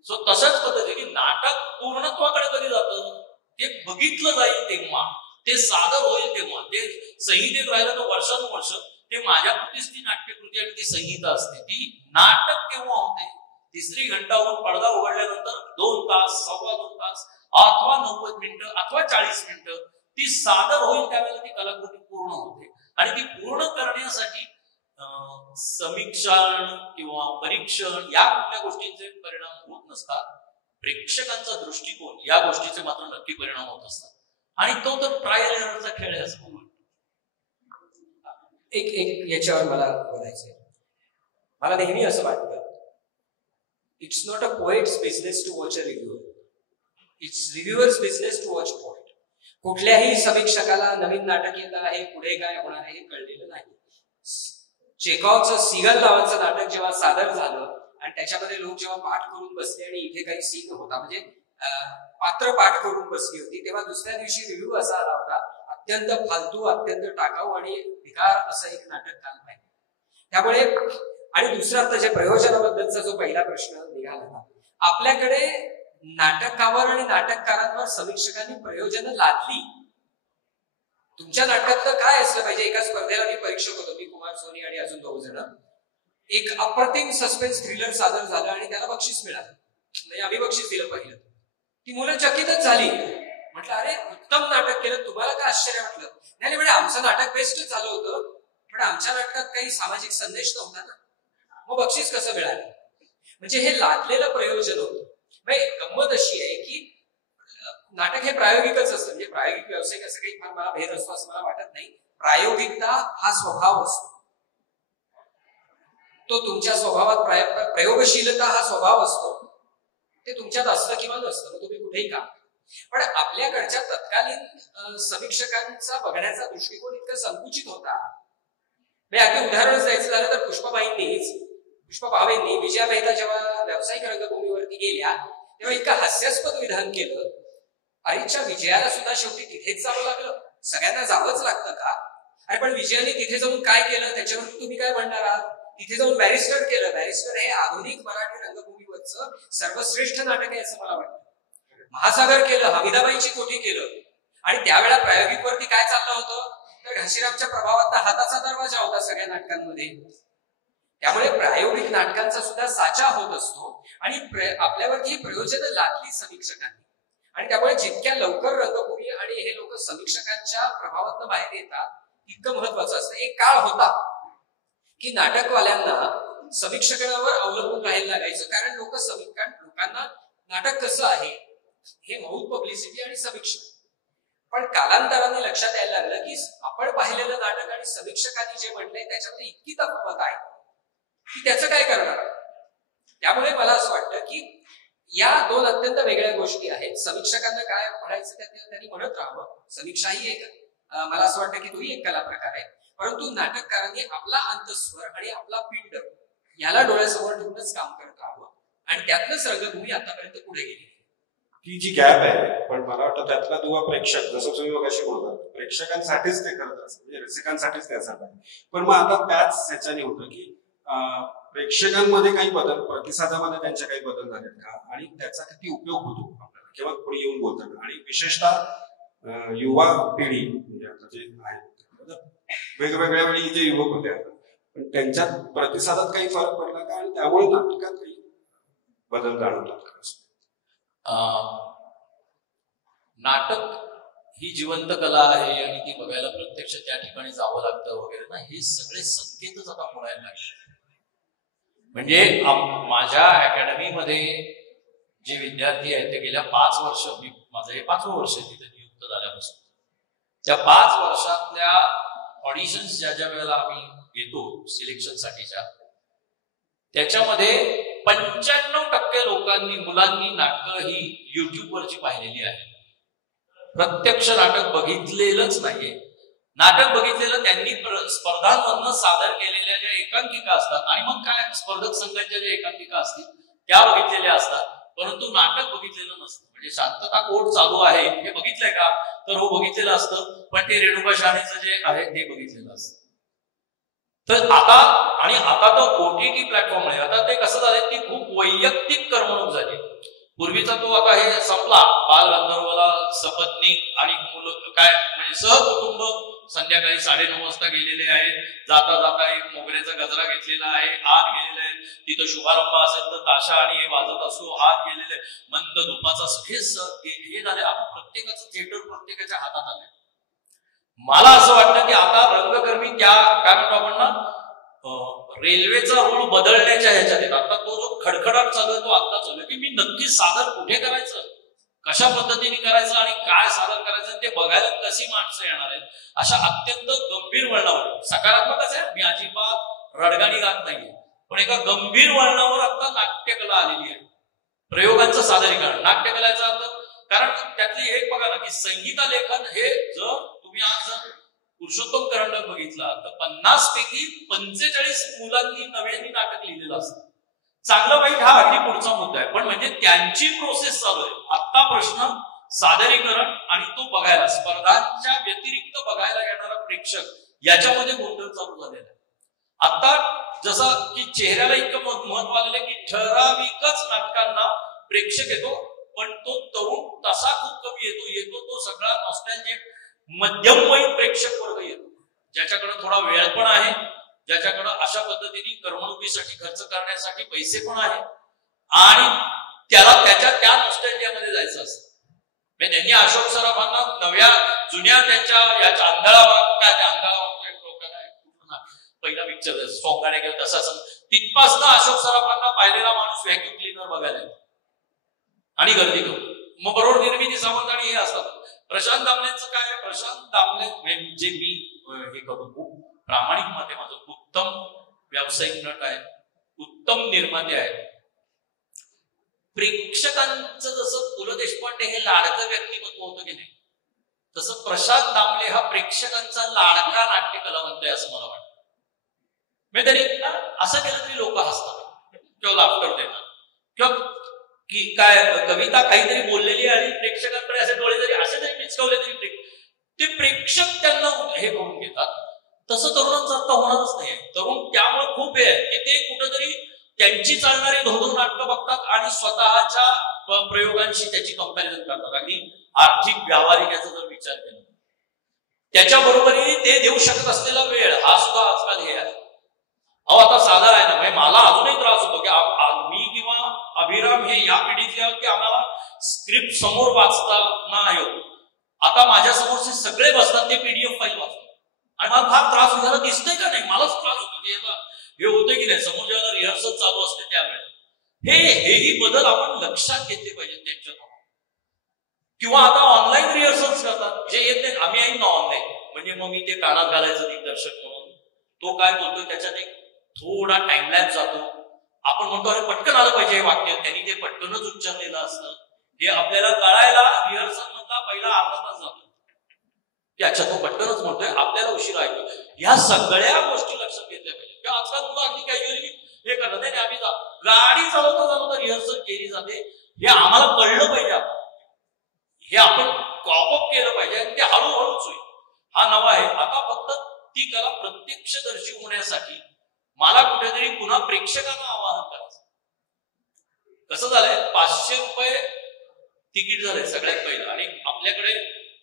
सो तशाच पद्धतीने नाटक पूर्णत्वाकडे कधी जातं, ते बघितलं जाईल तेव्हा, ते सादर होईल तेव्हा. ते संहितेत राहिलं तर वर्षानुवर्ष ते माझ्यापुरतीच ती नाट्यकृती आणि ती संहिता असते. ती नाटक केव्हा होते, तिसरी घंटा होऊन पडदा उघडल्यानंतर 2 तास, 2.25 तास अथवा 90 मिनिटं अथवा 40 मिनिटं ती सादर होईल त्यावेळेला ती कलाकृती पूर्ण होते. आणि ती पूर्ण करण्यासाठी समीक्षण किंवा परीक्षण या कुठल्या गोष्टींचे परिणाम होत नसतात. प्रेक्षकांचा दृष्टिकोन या गोष्टीचे मात्र नक्की परिणाम होत असतात. आणि तो तर ट्रायल एररचा खेळ आहे असं म्हणतो. एक याच्यावर मला बोलायचंय. मला नेहमी असं वाटतं, it's not a poet's business to watch a reviewer, it's reviewer's business to watch poet. कुठल्याही समीक्षकाला नवीन नाटक येत आहे, पुढे काय होणार आहे हे कळलेलं नाही. चेकॉवचं सीगल नावाचं नाटक जेव्हा सादर झालं आणि त्याच्यामध्ये लोक जेव्हा पाठ करून बसले आणि इथे काही सीन होता, म्हणजे पात्र पाठ करून बसली होती, तेव्हा दुसऱ्या दिवशी रिव्ह्यू असा आला होता, अत्यंत फालतू, अत्यंत टाकाऊ आणि विकार असं एक नाटक झालं पाहिजे. त्यामुळे आणि दुसरा त्याच्या प्रयोजनाबद्दलचा जो पहिला प्रश्न निघाला होता, आपल्याकडे नाटकावर आणि नाटककारांवर समीक्षकांनी प्रयोजनं लादली. तुमच्या नाटकातलं काय असलं पाहिजे? एका स्पर्धेला मी परीक्षक होतो, मी, कुमार सोनी आणि अजून 2 जण. एक अप्रतिम सस्पेन्स थ्रिलर सादर झालं आणि त्याला बक्षीस मिळालं, म्हणजे आम्ही बक्षीस दिलं पहिलं. ती मुलं चकितच झाली. म्हटलं, अरे उत्तम नाटक केलं, तुम्हाला काय आश्चर्य वाटलं? नाही म्हणजे आमचं नाटक बेस्टच झालं होतं, पण आमच्या नाटकात काही सामाजिक संदेश नव्हता ना, मग बक्षीस कसं मिळालं? म्हणजे हे लादलेलं प्रयोजन होतं. गंमत अशी आहे की नाटक हे प्रायोगिकच असतं, म्हणजे प्रायोगिक व्यावसायिक असं काही फार मला भेद असतो असं मला वाटत नाही. प्रायोगिकता हा स्वभाव असतो, तो तुमच्या स्वभावात प्रयोगशीलता हा स्वभाव असतो, ते तुमच्यात असतं किंवा नसतं, मग तुम्ही कुठेही का. पण आपल्याकडच्या तत्कालीन समीक्षकांचा बघण्याचा दृष्टिकोन इतका संकुचित होता. अगदी उदाहरणच द्यायचं झालं तर पुष्पा भावेंनी विजया मेहता जेव्हा व्यावसायिक रंगभूमीवरती गेल्या तेव्हा इतकं हास्यास्पद विधान केलं, अरेच्या विजयाला सुद्धा शेवटी तिथेच जावं लागलं, सगळ्यांना जावंच लागतं का? अरे पण विजयाने तिथे जाऊन काय केलं त्याच्यावर तुम्ही काय म्हणणार आहात? तिथे जाऊन बॅरिस्टर केलं. बॅरिस्टर हे आधुनिक मराठी रंगभूमीवरचं सर्वश्रेष्ठ नाटक आहे असं मला वाटतं. महासागर केलं, हमीदाबाईची कोठी केलं. आणि त्यावेळेला प्रायोगिकवरती काय चाललं होतं तर घाशीरामच्या प्रभावात हाताचा दरवाजा होता सगळ्या नाटकांमध्ये. त्यामुळे प्रायोगिक नाटकांचा सुद्धा साचा होत असतो आणि आपल्यावरती प्रयोजनं लादली समीक्षकांनी. आणि त्यामुळे जितक्या लवकर रंगभूमी आणि हे लोक समीक्षकांच्या प्रभावातून बाहेर येतात इतकं महत्वाचं असतं. एक काळ होता की नाटकवाल्यांना समीक्षकांवर अवलंबून राहायला लागायचं, कारण लोकांना नाटक कसं आहे हे माऊथ पब्लिसिटी आणि समीक्षा. पण कालांतराने लक्षात यायला लागलं की आपण पाहिलेलं नाटक आणि समीक्षकांनी जे म्हटलंय त्याच्यामध्ये इतकी तफावत आहे की त्याचं काय करणार. त्यामुळे मला असं वाटतं की या 2 अत्यंत वेगळ्या गोष्टी आहेत. समीक्षकांना काय म्हणायचं त्यांनी म्हणत राहावं. समीक्षा ही एक, मला असं वाटतं की तोही एक कला प्रकार आहे, परंतु नाटककारांनी आपला अंतस्वर आणि आपला पिंड याला डोळ्यासमोर ठेवूनच काम करत राहावं आणि त्यातलंच रंगभूमी आतापर्यंत पुढे गेली. ती जी गॅप आहे, पण मला वाटतं त्यातला दुवा प्रेक्षक, जसं तुम्ही मगाशी बोलता, प्रेक्षकांसाठीच ते करत असत, म्हणजे रसिकांसाठीच त्याचा आहे. पण मग आता त्याच ह्याच्याने होतं की प्रेक्षकांमध्ये काही बदल, प्रतिसादामध्ये त्यांचे काही बदल झालेत का आणि त्याचा किती उपयोग होतो आपल्याला किंवा कोणी येऊन बोलताना. आणि विशेषतः युवा पिढी म्हणजे आता जे आहे, वेगवेगळ्या वेळी इथे युवक होते आता, पण त्यांच्यात प्रतिसादात काही फरक पडला का आणि त्यामुळे नाटकात काही बदल जाणवतात का? नाटक ही जिवंत कला आहे आणि ती बघायला प्रत्यक्ष त्या ठिकाणी जावं लागतं वगैरे ना, हे सगळे संकेतच आता मोडायला लागले. म्हणजे माझ्या अकॅडमीमध्ये जे विद्यार्थी आहेत ते गेल्या 5 वर्ष, माझं हे 5वं वर्ष तिथे नियुक्त झाल्यापासून, त्या 5 वर्षातल्या ऑडिशन्स ज्या वेळेला आम्ही घेतो सिलेक्शनसाठीच्या, त्याच्यामध्ये 95% लोकांनी, मुलांनी नाटकं ही युट्यूबवरची पाहिलेली आहे. प्रत्यक्ष नाटक बघितलेलंच नाहीये. नाटक बघितलेलं त्यांनी स्पर्धांमधनं सादर केलेल्या ज्या एकांकिका असतात आणि मग काय स्पर्धक संघाच्या ज्या एकांकिका असतील त्या बघितलेल्या असतात, परंतु नाटक बघितलेलं नसतं. म्हणजे शांतता कोर्ट चालू आहे हे बघितलंय का तर हो बघितलेलं असतं, पण ते रेणुका शहाणेचं जे आहे ते बघितलेलं असतं. तर आता तो OTT प्लॅटफॉर्म आहे, आता ते कसं झालं, ती खूप वैयक्तिक करमणूक झाली. पूर्वीचा तो आता हे संपला, बाल गंधर्वला सपत्नीक आणि मुलं काय म्हणजे सहकुटुंब संध्याकाळी 9:30 वाजता गेलेले आहेत, जाता जाता एक मोगऱ्याचा गजरा घेतलेला आहे, आत गेलेले आहे, तिथं शुभारंभ असेल तर ताशा आणि हे वाजत असतो, आत गेलेले मंद धुपाचा हे झाले. आता प्रत्येकाचं थिएटर प्रत्येकाच्या हातात आलंय. मला असं वाटतं की आता रंगकर्मी त्या काय म्हणतो आपण ना, रेल्वेचा रूळ बदलण्याच्या ह्याच्यात येत. आता तो जो खडखडाट चालू आहे तो आता चालू आहे की मी नक्की सादर कुठे करायचं, कशा पद्धतीने करायचं आणि काय सादर करायचं ते बघायला कशी माणसं येणार आहेत, अशा अत्यंत गंभीर वळणावर. सकारात्मकच आहे, मी अजिबात रडगाणी गात नाहीये, पण एका गंभीर वळणावर आता नाट्यकला आलेली आहे. प्रयोगांचं सादरीकरण नाट्यकलेचा अर्थ, कारण त्यातली एक बघा ना की संगीतालेखन हे जर तुम्ही आज पुरुषोत्तम करंडक बघितला तर 50 पैकी 45 मुलांनी नव्याने नाटक लिहिलेलं असतं. चांगलं वाईट हा अगदी पुढचा मुद्दा आहे, पण म्हणजे त्यांची प्रोसेस चालू आहे. आता प्रश्न सादरीकरण आणि तो बघायला स्पर्धांच्या व्यतिरिक्त बघायला येणारा प्रेक्षक याच्यामध्ये गोंधळ चालू झालेला आहे. आता जसं की चेहऱ्याला इतकं महत्व आलेलं आहे की ठराविकच नाटकांना प्रेक्षक येतो, पण तो तरुण तसा खूप कमी येतो तो सगळा नॉस्टॅल्जिक मध्यमवयीन प्रेक्षक वर्ग येतो, ज्याच्याकडे थोडा वेळ पण आहे, ज्याच्याकडे अशा पद्धतीने करमणुकीसाठी खर्च करण्यासाठी पैसे पण आहे आणि त्याला त्या नॉस्टॅल्जियामध्ये जायचं असतं. म्हणजे त्यांनी अशोक सराफांना नव्या जुन्या त्यांच्या याच्या अंधाळा पहिला पिक्चर सोंगाने गेलं तसं तिथपासनं अशोक सराफांना पाहिलेला माणूस व्हॅक्युम क्लीनर बघायला आणि गर्दी करतो. मग बरोबर निर्मिती सावंत आणि हे असतात. प्रशांत दामलेंचं काय, प्रशांत दामले म्हणजे मी हे करून खूप प्रामाणिक मत आहे माझं, उत्तम व्यावसायिक नट आहे, उत्तम निर्माते आहे. प्रेक्षकांचं जसं पु ल देशपांडे हे लाडकं व्यक्तिमत्व होतं की नाही, तसं प्रशांत दामले हा प्रेक्षकांचा लाडका नाट्य कलावंत आहे असं मला वाटतं. म्हणजे तरी असं केलं तरी लोक हसतात किंवा लाफ्टर देतात किंवा की काय कविता काहीतरी बोललेली आणि प्रेक्षकांकडे असे डोळे जरी असे जरी मिचकावले तरी ते प्रेक्षक त्यांना हे करून घेतात. तसं तरुणांचं आता होणारच नाही. तरुण त्यामुळे खूप आहे की ते कुठंतरी त्यांची चालणारी धोधो नाटकं बघतात आणि स्वतःच्या प्रयोगांशी त्याची कंपॅरिझन करतात. अगदी आर्थिक व्यावहारिक याचा जर विचार केला त्याच्या बरोबरीने ते देऊ शकत असलेला वेळ हा सुद्धा आजकाल हे आहे. आता साधा आहे ना, म्हणजे मला अजूनही त्रास होतो की मी किंवा अभिराम हे या पिढीतले आहोत की आम्हाला स्क्रिप्ट समोर वाचता नाही होत. आता माझ्या समोरचे सगळे बसतात ते PDF फाईल वाचतात आणि मला फार त्रास होताना दिसतंय का नाही, मलाच त्रास होतो की हे होतं की नाही. समोर जेव्हा रिहर्सल चालू असते त्यावेळेला हेही बदल आपण लक्षात घेतले पाहिजे त्यांच्यात. किंवा आता ऑनलाईन रिहर्सल्स करतात जे येत नाहीत, आम्ही आहे ना ऑनलाईन, म्हणजे मग मी ते कानात घालायचं दिग्दर्शक म्हणून, तो काय बोलतोय त्याच्यात एक थोडा टाइमलॅप जातो. आपण म्हणतो अरे पटकन आलं पाहिजे हे वाक्य, त्यांनी ते पटकनच उच्चारलेलं असतं. हे आपल्याला कळायला रिहर्सल मधला पहिला अर्धा तास जातो की अच्छा तो पटकनच म्हणतोय, आपल्याला उशिरा ऐकतो. ह्या सगळ्या गोष्टी लक्षात घेतल्या पाहिजे. किंवा आजकाल मुलं अगदी कॅज्युअली हे करतात नाही, आम्ही गाडी चालवता रिहर्सल केली जाते, हे आम्हाला कळलं पाहिजे. हे आपण कॉपअप केलं पाहिजे आणि ते हळूहळूच होईल. हा नवा आहे. आता फक्त ती कला प्रत्यक्षदर्शी होण्यासाठी मला कुठेतरी पुन्हा प्रेक्षकांना आवाहन करायचं. कसं झालंय, 500 रुपये तिकीट झालंय सगळ्यात पहिलं आणि आपल्याकडे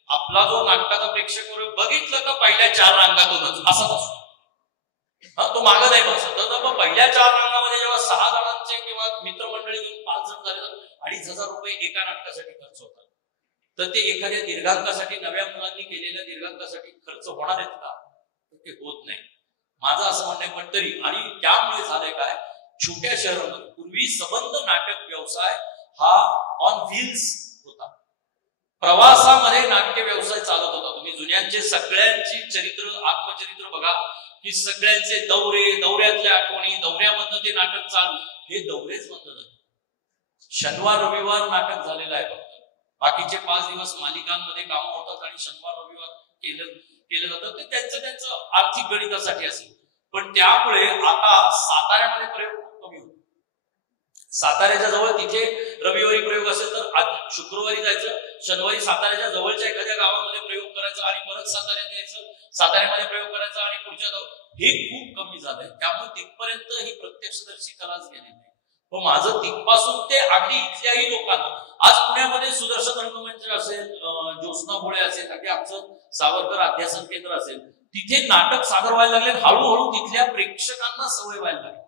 आपला जो नाटकाचा प्रेक्षक बघितलं का पहिल्या 4 रांगातूनच असाच असतो. तो मागं नाही बसत. तर पहिल्या 4 रांगामध्ये जेव्हा 6 जणांचे किंवा मित्रमंडळी घेऊन 5 जण झाले तर 2,500 रुपये एका नाटकासाठी खर्च होतात. तर ते एखाद्या दीर्घांकासाठी, नव्या मुलांनी केलेल्या दीर्घांकासाठी खर्च होणार आहेत का? ते होत नाही. माझं असं म्हणणं पण तरी, आणि त्यामुळे झालंय काय, छोट्या शहरांमध्ये पूर्वी सबंध नाटक व्यवसाय हा ऑन व्हील्स होता. प्रवासामध्ये नाट्य व्यवसाय चालत होता. तुम्ही जुन्यांचे सगळ्यांची चरित्र, आत्मचरित्र बघा की सगळ्यांचे दौरे, दौऱ्यातल्या आठवणी, दौऱ्यामधनं ते नाटक चालू, हे दौरेच बंद झाले. शनिवार रविवार नाटक झालेलं आहे फक्त. बाकीचे 5 दिवस मालिकांमध्ये कामं होतात आणि शनिवार रविवार केलं जातं. ते त्यांचं आर्थिक गणितासाठी असेल. पण त्यामुळे आता साताऱ्यामध्ये प्रयोग खूप कमी होतो. साताऱ्याच्या जवळ तिथे रविवारी प्रयोग असेल तर आज शुक्रवारी जायचं, शनिवारी साताऱ्याच्या जवळच्या एखाद्या गावामध्ये करायचा आणि परत साताऱ्यात यायचं, साताऱ्यामध्ये प्रयोग करायचा आणि पुढच्या हे खूप कमी झालंय. त्यामुळे तिथपर्यंत ही प्रत्यक्षदर्शी कलाच गेली नाही. पण माझं तिथपासून ते अगदी इथल्याही लोकांना, आज पुण्यामध्ये सुदर्शन रंगमंच असेल, ज्योत्स्ना भोळे असेल, अगदी आमचं सावरकर अध्यासन केंद्र असेल, तिथे नाटक सादर व्हायला लागले. हळूहळू तिथल्या प्रेक्षकांना सवय व्हायला लागली.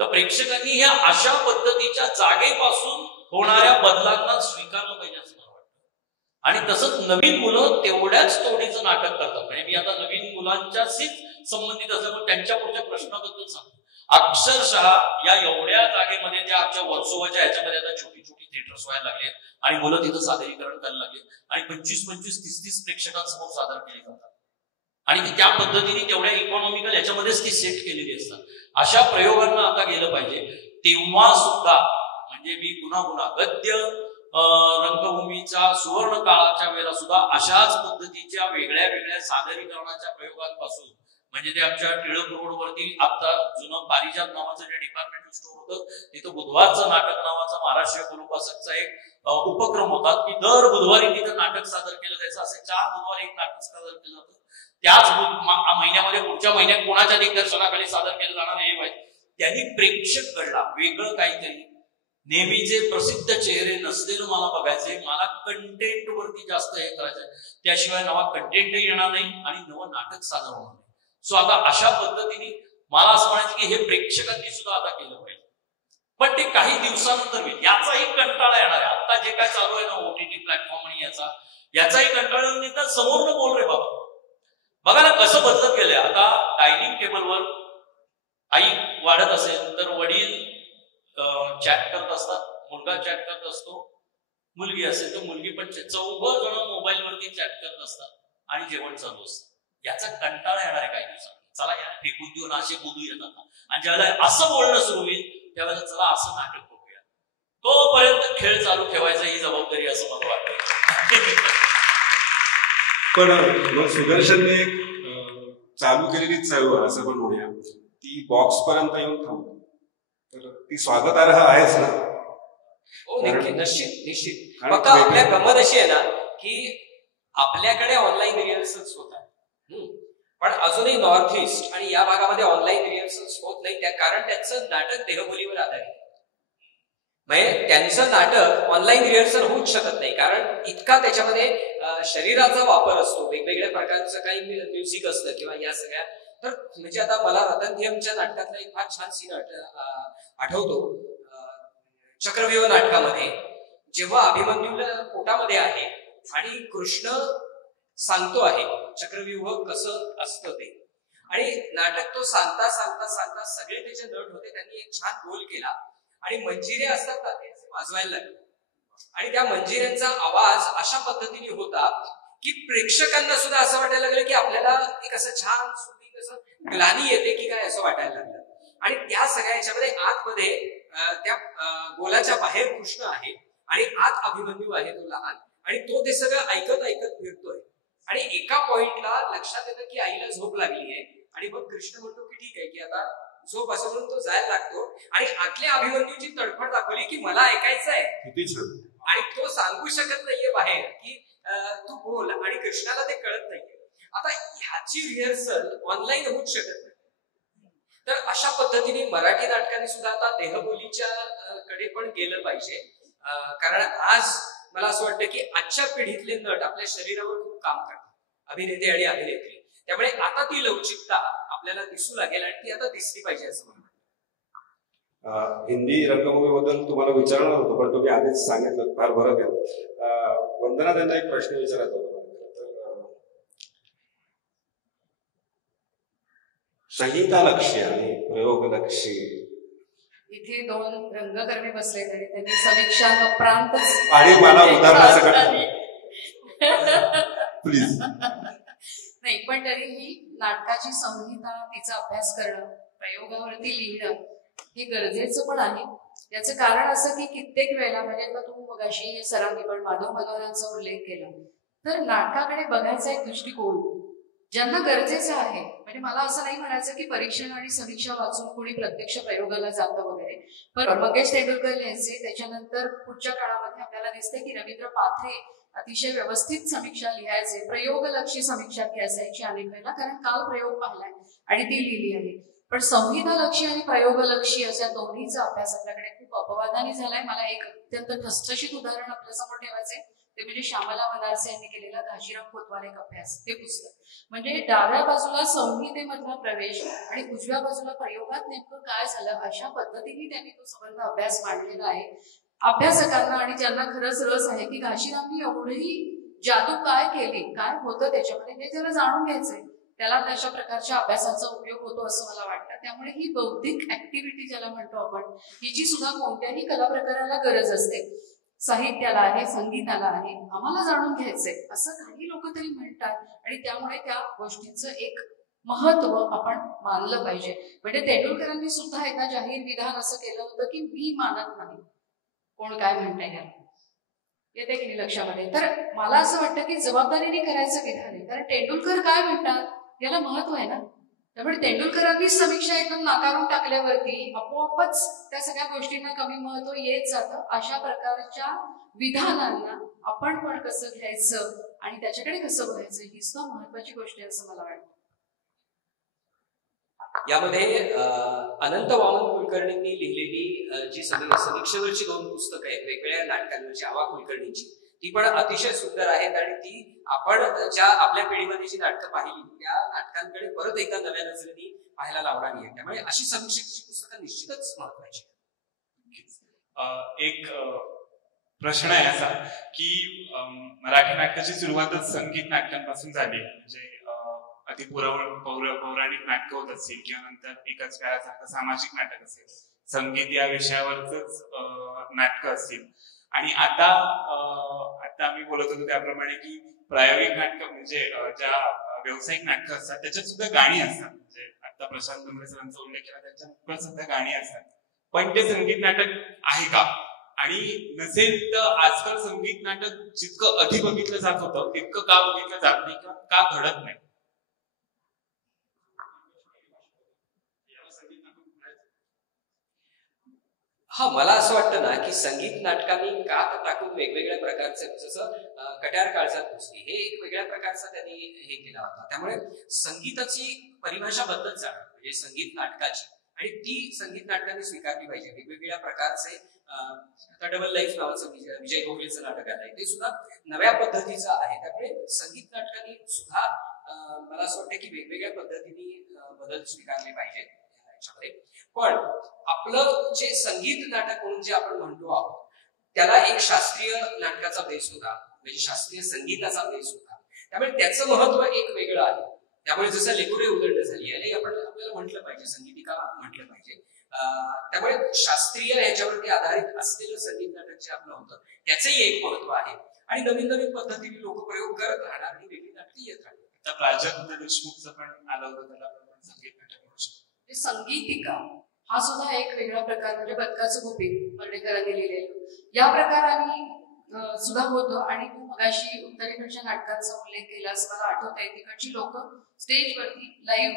तर प्रेक्षकांनी ह्या अशा पद्धतीच्या जागेपासून होणाऱ्या बदलांना स्वीकारलं पाहिजे असं मला वाटतं. आणि तसंच नवीन मुलं तेवढ्याच तोडीचं नाटक करतात. म्हणजे मी आता नवीन मुलांच्याशीच संबंधित असल्यामुळे त्यांच्या पुढच्या प्रश्नाबद्दल सांगतो. अक्षरशः या एवढ्या जागेमध्ये त्या आमच्या वर्सोवाच्या ह्याच्यामध्ये आता छोटी छोटी थिएटर्स व्हायला लागले आणि मुलं तिथं सादरीकरण करायला लागले आणि 25-25, 30-30 प्रेक्षकांसमोर सादर केली जातात. आणि ती त्या पद्धतीने तेवढ्या इकॉनॉमिकल याच्यामध्येच ती सेट केलेली असतात. अशा प्रयोगांना आता गेलं पाहिजे. तेव्हा सुद्धा म्हणजे मी पुन्हा गद्य रंगभूमीच्या सुवर्ण काळाच्या वेळेला सुद्धा अशाच पद्धतीच्या वेगळ्या वेगळ्या सादरीकरणाच्या प्रयोगांपासून, म्हणजे ते आमच्या टिळक रोडवरती आता जुनं पारिजात नावाचं जे डिपार्टमेंटल स्टोर होतं, तिथं बुधवारचं नाटक नावाचा महाराष्ट्रीय गुरुपासकचा एक उपक्रम होता की दर बुधवारी तिथं नाटक सादर केलं जायचं. असे 4 बुधवारी एक नाटक सादर केलं जातं. त्याच महिन्यामध्ये पुढच्या महिन्यात कोणाच्या दिग्दर्शनाखाली सादर केलं जाणार हे माहिती. त्यांनी प्रेक्षक घडला, वेगळं काहीतरी. नेहमीचे प्रसिद्ध चेहरे नसलेलं मला बघायचंय, मला कंटेंट वरती जास्त हे करायचंय. त्याशिवाय नवा कंटेंटही येणार नाही आणि नवं नाटक सादर होणार नाही. सो आता अशा पद्धतीने मला असं म्हणायचं की हे प्रेक्षकांनी सुद्धा आता केलं पाहिजे. पण ते काही दिवसानंतर होईल. याचाही कंटाळा येणार आहे. आता जे काय चालू आहे ना OTT प्लॅटफॉर्म आणि याचाही कंटाळा येऊन येतात. समोरनं बोल रे बाबा. बघा ना कसं बदलत गेलंय. आता डायनिंग टेबलवर आई वाढत असेल तर वडील चॅट करत असतात, मुलगा चॅट करत असतो, मुलगी असेल तर मुलगी पण 4 जण मोबाईलवरती चॅट करत असतात आणि जेवण चालू असतं. याचा कंटाळा येणार आहे काही दिवसांनी. चला या फेकून देऊन असे बोलू येतात. आणि ज्यावेळेला असं बोलणं सुरू होईल त्यावेळेला चला असं नाटक बघूया. तोपर्यंत खेळ चालू ठेवायचा ही जबाबदारी असं मला वाटतं. पण सुदर्शनने चालू केलेली चळवळ असं पण म्हणूया, ती बॉक्स पर्यंत येऊन थांबतो, तर ती स्वागतार्ह आहेच ना. हो निश्चित. फक्त आपल्या गंमत अशी आहे ना की आपल्याकडे ऑनलाईन रिहर्सल्स होतात, पण अजूनही नॉर्थ ईस्ट आणि या भागामध्ये ऑनलाईन रिहर्सल्स होत नाही. कारण त्यांचं नाटक देहबोलीवर आधारित, म्हणजे त्यांचं नाटक ऑनलाईन रिहर्सल होऊच शकत नाही. कारण इतका त्याच्यामध्ये शरीराचा वापर असतो, वेगवेगळ्या प्रकारचं काही म्युझिक असतं किंवा या सगळ्या. तर म्हणजे आता मला रतनथियमच्या नाटकातला एक फार छान सीन आठवतो. चक्रव्यूह नाटकामध्ये जेव्हा अभिमन्यूला पोटामध्ये आहे आणि कृष्ण सांगतो आहे चक्रव्यूह कसं असतं ते, आणि नाटक तो सांगता सांगता सांगता सगळे त्याचे नट होते. त्यांनी एक छान रोल केला आणि मंजिरे असतात ना ते वाजवायला लागले आणि त्या मंजिऱ्यांचा आवाज अशा पद्धतीने होता की प्रेक्षकांना सुद्धा असं वाटायला लागलं की आपल्याला एक असं छान सुंदर असं ग्लानी येते की काय असं वाटायला लागलं. आणि त्या सगळ्या याच्यामध्ये आतमध्ये त्या गोलाच्या बाहेर कृष्ण आहे आणि आत अभिमन्यू आहे तो लहान, आणि तो ते सगळं ऐकत ऐकत फिरतोय. आणि एका पॉइंटला लक्षात येतं की आईला झोप लागली आहे आणि मग कृष्ण म्हणतो की ठीक आहे की आता झोप, असं म्हणून तो जायला लागतो. आणि आतल्या अभिमन्यूची तडफड दाखवली की मला ऐकायचं आहे आणि तो सांगू शकत नाहीये बाहेर की तू बोल, आणि कृष्णाला ते कळत नाहीये. आता ह्याची रिहर्सल ऑनलाईन होऊच शकत नाही. तर अशा पद्धतीने मराठी नाटकाने सुद्धा आता देहबोलीच्या कडे पण गेलं पाहिजे. कारण आज मला असं वाटतं की आजच्या पिढीतले नट आपल्या शरीरावर खूप काम करतात, अभिनेते आणि अभिनेत्री. त्यामुळे आता ती लवचिकता आपल्याला दिसू लागेल आणि ती आता दिसली पाहिजे असं मला वाटतं. हिंदी रंगभूमीबद्दल तुम्हाला विचारणार होतो पण तुम्ही आधीच सांगितलं, फार बरं केलं. वंदना त्यांना एक प्रश्न विचारायचा होता. संहितालक्षी आणि प्रयोगलक्षी इथे 2 रंगकर्मी बसले आणि त्यांनी समीक्षा प्रांत आणि मला उदाहरणासकट प्लीज. नाही, पण तरीही नाटकाची संहिता, तिचा अभ्यास करणं, प्रयोगावरती लिहिणं हे गरजेचं पण आहे. याचं कारण असं की कित्येक वेळेला, म्हणजे आता तू मगाशी सरांनी पण माधव मनोहरांचा उल्लेख केला, तर नाटकाकडे बघायचा एक दृष्टिकोन ज्यांना गरजेचं आहे. म्हणजे मला असं नाही म्हणायचं की परीक्षण आणि समीक्षा वाचून कोणी प्रत्यक्ष प्रयोगाला जातं वगैरे, पण मंगेश तेंडुलकर यांचे त्याच्यानंतर पुढच्या काळामध्ये आपल्याला दिसते की रवींद्र पाथरे अतिशय व्यवस्थित समीक्षा लिहायचे, प्रयोगलक्षी समीक्षा असायची अनेक वेळेला, कारण काल प्रयोग पाहिलाय आणि ती लिहिली आहे. पण संहितालक्षी आणि प्रयोगलक्षी अशा दोन्हीचा अभ्यास आपल्याकडे खूप अपवादाने झालाय. मला एक अत्यंत ठसठशीत उदाहरण आपल्यासमोर ठेवायचंय, ते म्हणजे श्यामला वनारसे यांनी केलेला घाशीराम कोतवाल एक अभ्यास, ते पुस्तक. म्हणजे डाव्या बाजूला संहितेमधला प्रवेश आणि उजव्या बाजूला प्रयोगात नेमकं काय झालं, अशा पद्धतीने त्यांनी तो संबंध अभ्यास मांडलेला आहे. अभ्यासकांना आणि ज्यांना खरंच रस आहे की घाशीरामनी एवढी जादू काय केली, काय होतं त्याच्यामध्ये, हे त्याला जाणून घ्यायचंय, त्याला तशा प्रकारच्या अभ्यासाचा उपयोग होतो असं मला वाटतं. त्यामुळे ही बौद्धिक ऍक्टिव्हिटी ज्याला म्हणतो आपण, हिची सुद्धा कोणत्याही कला प्रकाराला गरज असते. साहित्याला आहे, संगीताला आहे, आम्हाला जाणून घ्यायचंय असं काही लोक तरी म्हणतात आणि त्यामुळे त्या गोष्टीचं एक महत्व आपण मानलं पाहिजे. म्हणजे तेंडुलकरांनी सुद्धा एकदा जाहीर विधान असं केलं होतं की मी मानत नाही, कोण काय म्हणताय याला, येते की नाही लक्षामध्ये. तर मला असं वाटतं की जबाबदारीने करायचं विधान आहे, कारण तेंडुलकर काय म्हणतात याला महत्व आहे ना. त्यामुळे तेंडुलकरांनी समीक्षा एकदम नाकारून टाकल्यावरती आपोआपच त्या सगळ्या गोष्टींना कमी महत्व येत जातं. अशा प्रकारच्या विधानांना आपण पण कसं घ्यायचं आणि त्याच्याकडे कसं बघायचं ही सुद्धा महत्वाची गोष्ट आहे असं मला वाटतं. यामध्ये अनंत वामन कुलकर्णींनी लिहिलेली जी समीक्षेवरची 2 पुस्तकं आहेत वेगवेगळ्या नाटकांवरची, आवा कुलकर्णींची, ती पण अतिशय सुंदर आहेत आणि ती आपण ज्या आपल्या पिढीमध्ये जी नाटकं पाहिली त्या नाटकांकडे परत एकदा नव्या नजरेने पाहायला लावणारी आहे. त्यामुळे अशी समीक्षेची पुस्तकं निश्चितच महत्वाची. एक प्रश्न आहे असा की मराठी नाटकाची सुरुवातच संगीत नाटकांपासून झाली. म्हणजे अति पौराणिक नाटकं होत असतील किंवा नंतर एकाच काळासारखं सामाजिक नाटक असेल, संगीत या विषयावरच नाटकं असतील. आणि आता आम्ही बोलत होतो त्याप्रमाणे की प्रायोगिक नाटकं म्हणजे ज्या व्यावसायिक नाटकं असतात त्याच्यात सुद्धा गाणी असतात. म्हणजे आता प्रशांत डोंगरे सरांचा उल्लेख केला, त्यांच्या सुद्धा गाणी असतात. पण ते संगीत नाटक आहे का? आणि नसेल तर आजकाल संगीत नाटक जितकं अधिक बघितलं जात होतं तितकं का बघितलं जात नाही किंवा का घडत नाही? हा, मला असं वाटतं ना की संगीत नाटकांनी कात टाकून वेगवेगळ्या प्रकारचे, जसं कट्यार काळजात घुसली, हे एक वेगळ्या प्रकारचा त्यांनी हे केला होता. त्यामुळे संगीताची परिभाषा बदलत जाणार, म्हणजे संगीत नाटकाची, आणि ती संगीत नाटकांनी स्वीकारली पाहिजे. वेगवेगळ्या प्रकारचे आता डबल लाईफ नावाचं विजय गोखलेचं नाटक आहे, ते सुद्धा नव्या पद्धतीचं आहे. त्यामुळे संगीत नाटकांनी सुद्धा मला असं वाटतं की वेगवेगळ्या पद्धतीने बदल स्वीकारले पाहिजे याच्यामध्ये. पण आपलं जे संगीत नाटक म्हणून जे आपण म्हणतो आहोत त्याला एक शास्त्रीय नाटकाचा बेस होता, म्हणजे शास्त्रीय संगीताचा बेस होता. त्यामुळे त्याचं महत्व एक वेगळं आहे. त्यामुळे जसं लेकुरे उदंड झाली आणि आपल्याला म्हटलं पाहिजे, संगीतिका म्हटलं पाहिजे. त्यामुळे शास्त्रीय याच्यावरती आधारित असलेलं संगीत नाटक जे आपलं होतं त्याचंही एक महत्व आहे. आणि नवीन नवीन पद्धतीने लोक प्रयोग करत राहणार आणि वेगळी नाटकं येत राहणार. आता प्राजक्त देशमुखचं पण आलं होतं, त्याला आपण संगीत नाटक म्हणू शकतो. संगीतिका हा सुद्धा एक वेगळा प्रकार, म्हणजे बदकाचं गुपित पर्डेकरांनी लिहिलेलं या प्रकाराने सुद्धा होतं. आणि तू मगाशी उत्तरेकडच्या नाटकांचा उल्लेख केलास, मला आठवत आहे तिकडची लोक स्टेजवरती लाईव्ह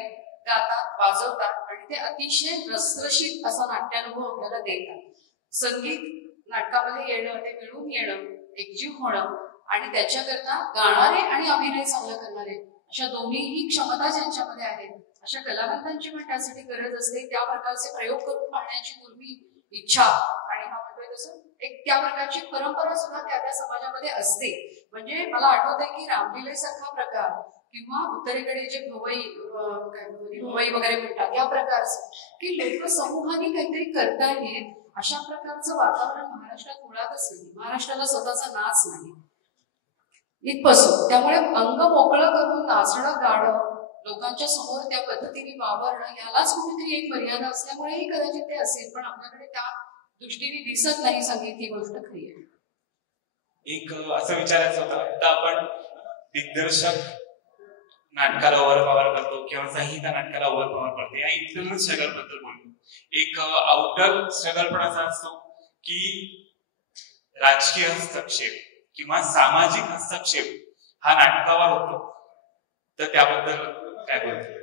गातात, वाजवतात आणि ते अतिशय रसरशीत असा नाट्यानुभव आपल्याला देतात. संगीत नाटकामध्ये येणं, ते मिळून येणं, एकजीव होणं आणि त्याच्याकरता गाणारे आणि अभिनय चांगलं करणारे अशा दोन्हीही क्षमता ज्यांच्यामध्ये आहेत अशा कलावंतांची पण त्यासाठी गरज असते. त्या प्रकारचे प्रयोग करून पाहण्याची पूर्वी इच्छा आणि हा म्हणतोय तसं एक त्या प्रकारची परंपरा सुद्धा त्या त्या समाजामध्ये असते. म्हणजे मला आठवत आहे की रामलीलेसारखा प्रकार किंवा उत्तरेकडे जे भुवई वगैरे म्हणतात या प्रकारचं की लोक समूहाने काहीतरी करता येईल अशा प्रकारचं वातावरण महाराष्ट्रात मुळातच नाही. महाराष्ट्राला स्वतःचा नाच नाही इथपासून. त्यामुळे अंग मोकळं करून नाचणं, गाणं, लोकांच्या समोर त्या पद्धतीने वावरणं यालाच कुठेतरी एक मर्यादा असल्यामुळेही कदाचित ते असेल, पण आपल्याकडे त्या दृष्टीने दिसत नाही संगीत ही गोष्ट खरी आहे. एक असं विचारायचं होतं, आता आपण दिग्दर्शक नाटकाला ओव्हर पॉवर करतो किंवा संहिता नाटकाला ओव्हर पॉवर करते, या इंटरनल स्ट्रगल बद्दल बोलतो. एक आउटर स्ट्रगल पण असा असतो की राजकीय हस्तक्षेप किंवा सामाजिक हस्तक्षेप हा नाटकावर होतो. तर त्याबद्दल काय बोलतो?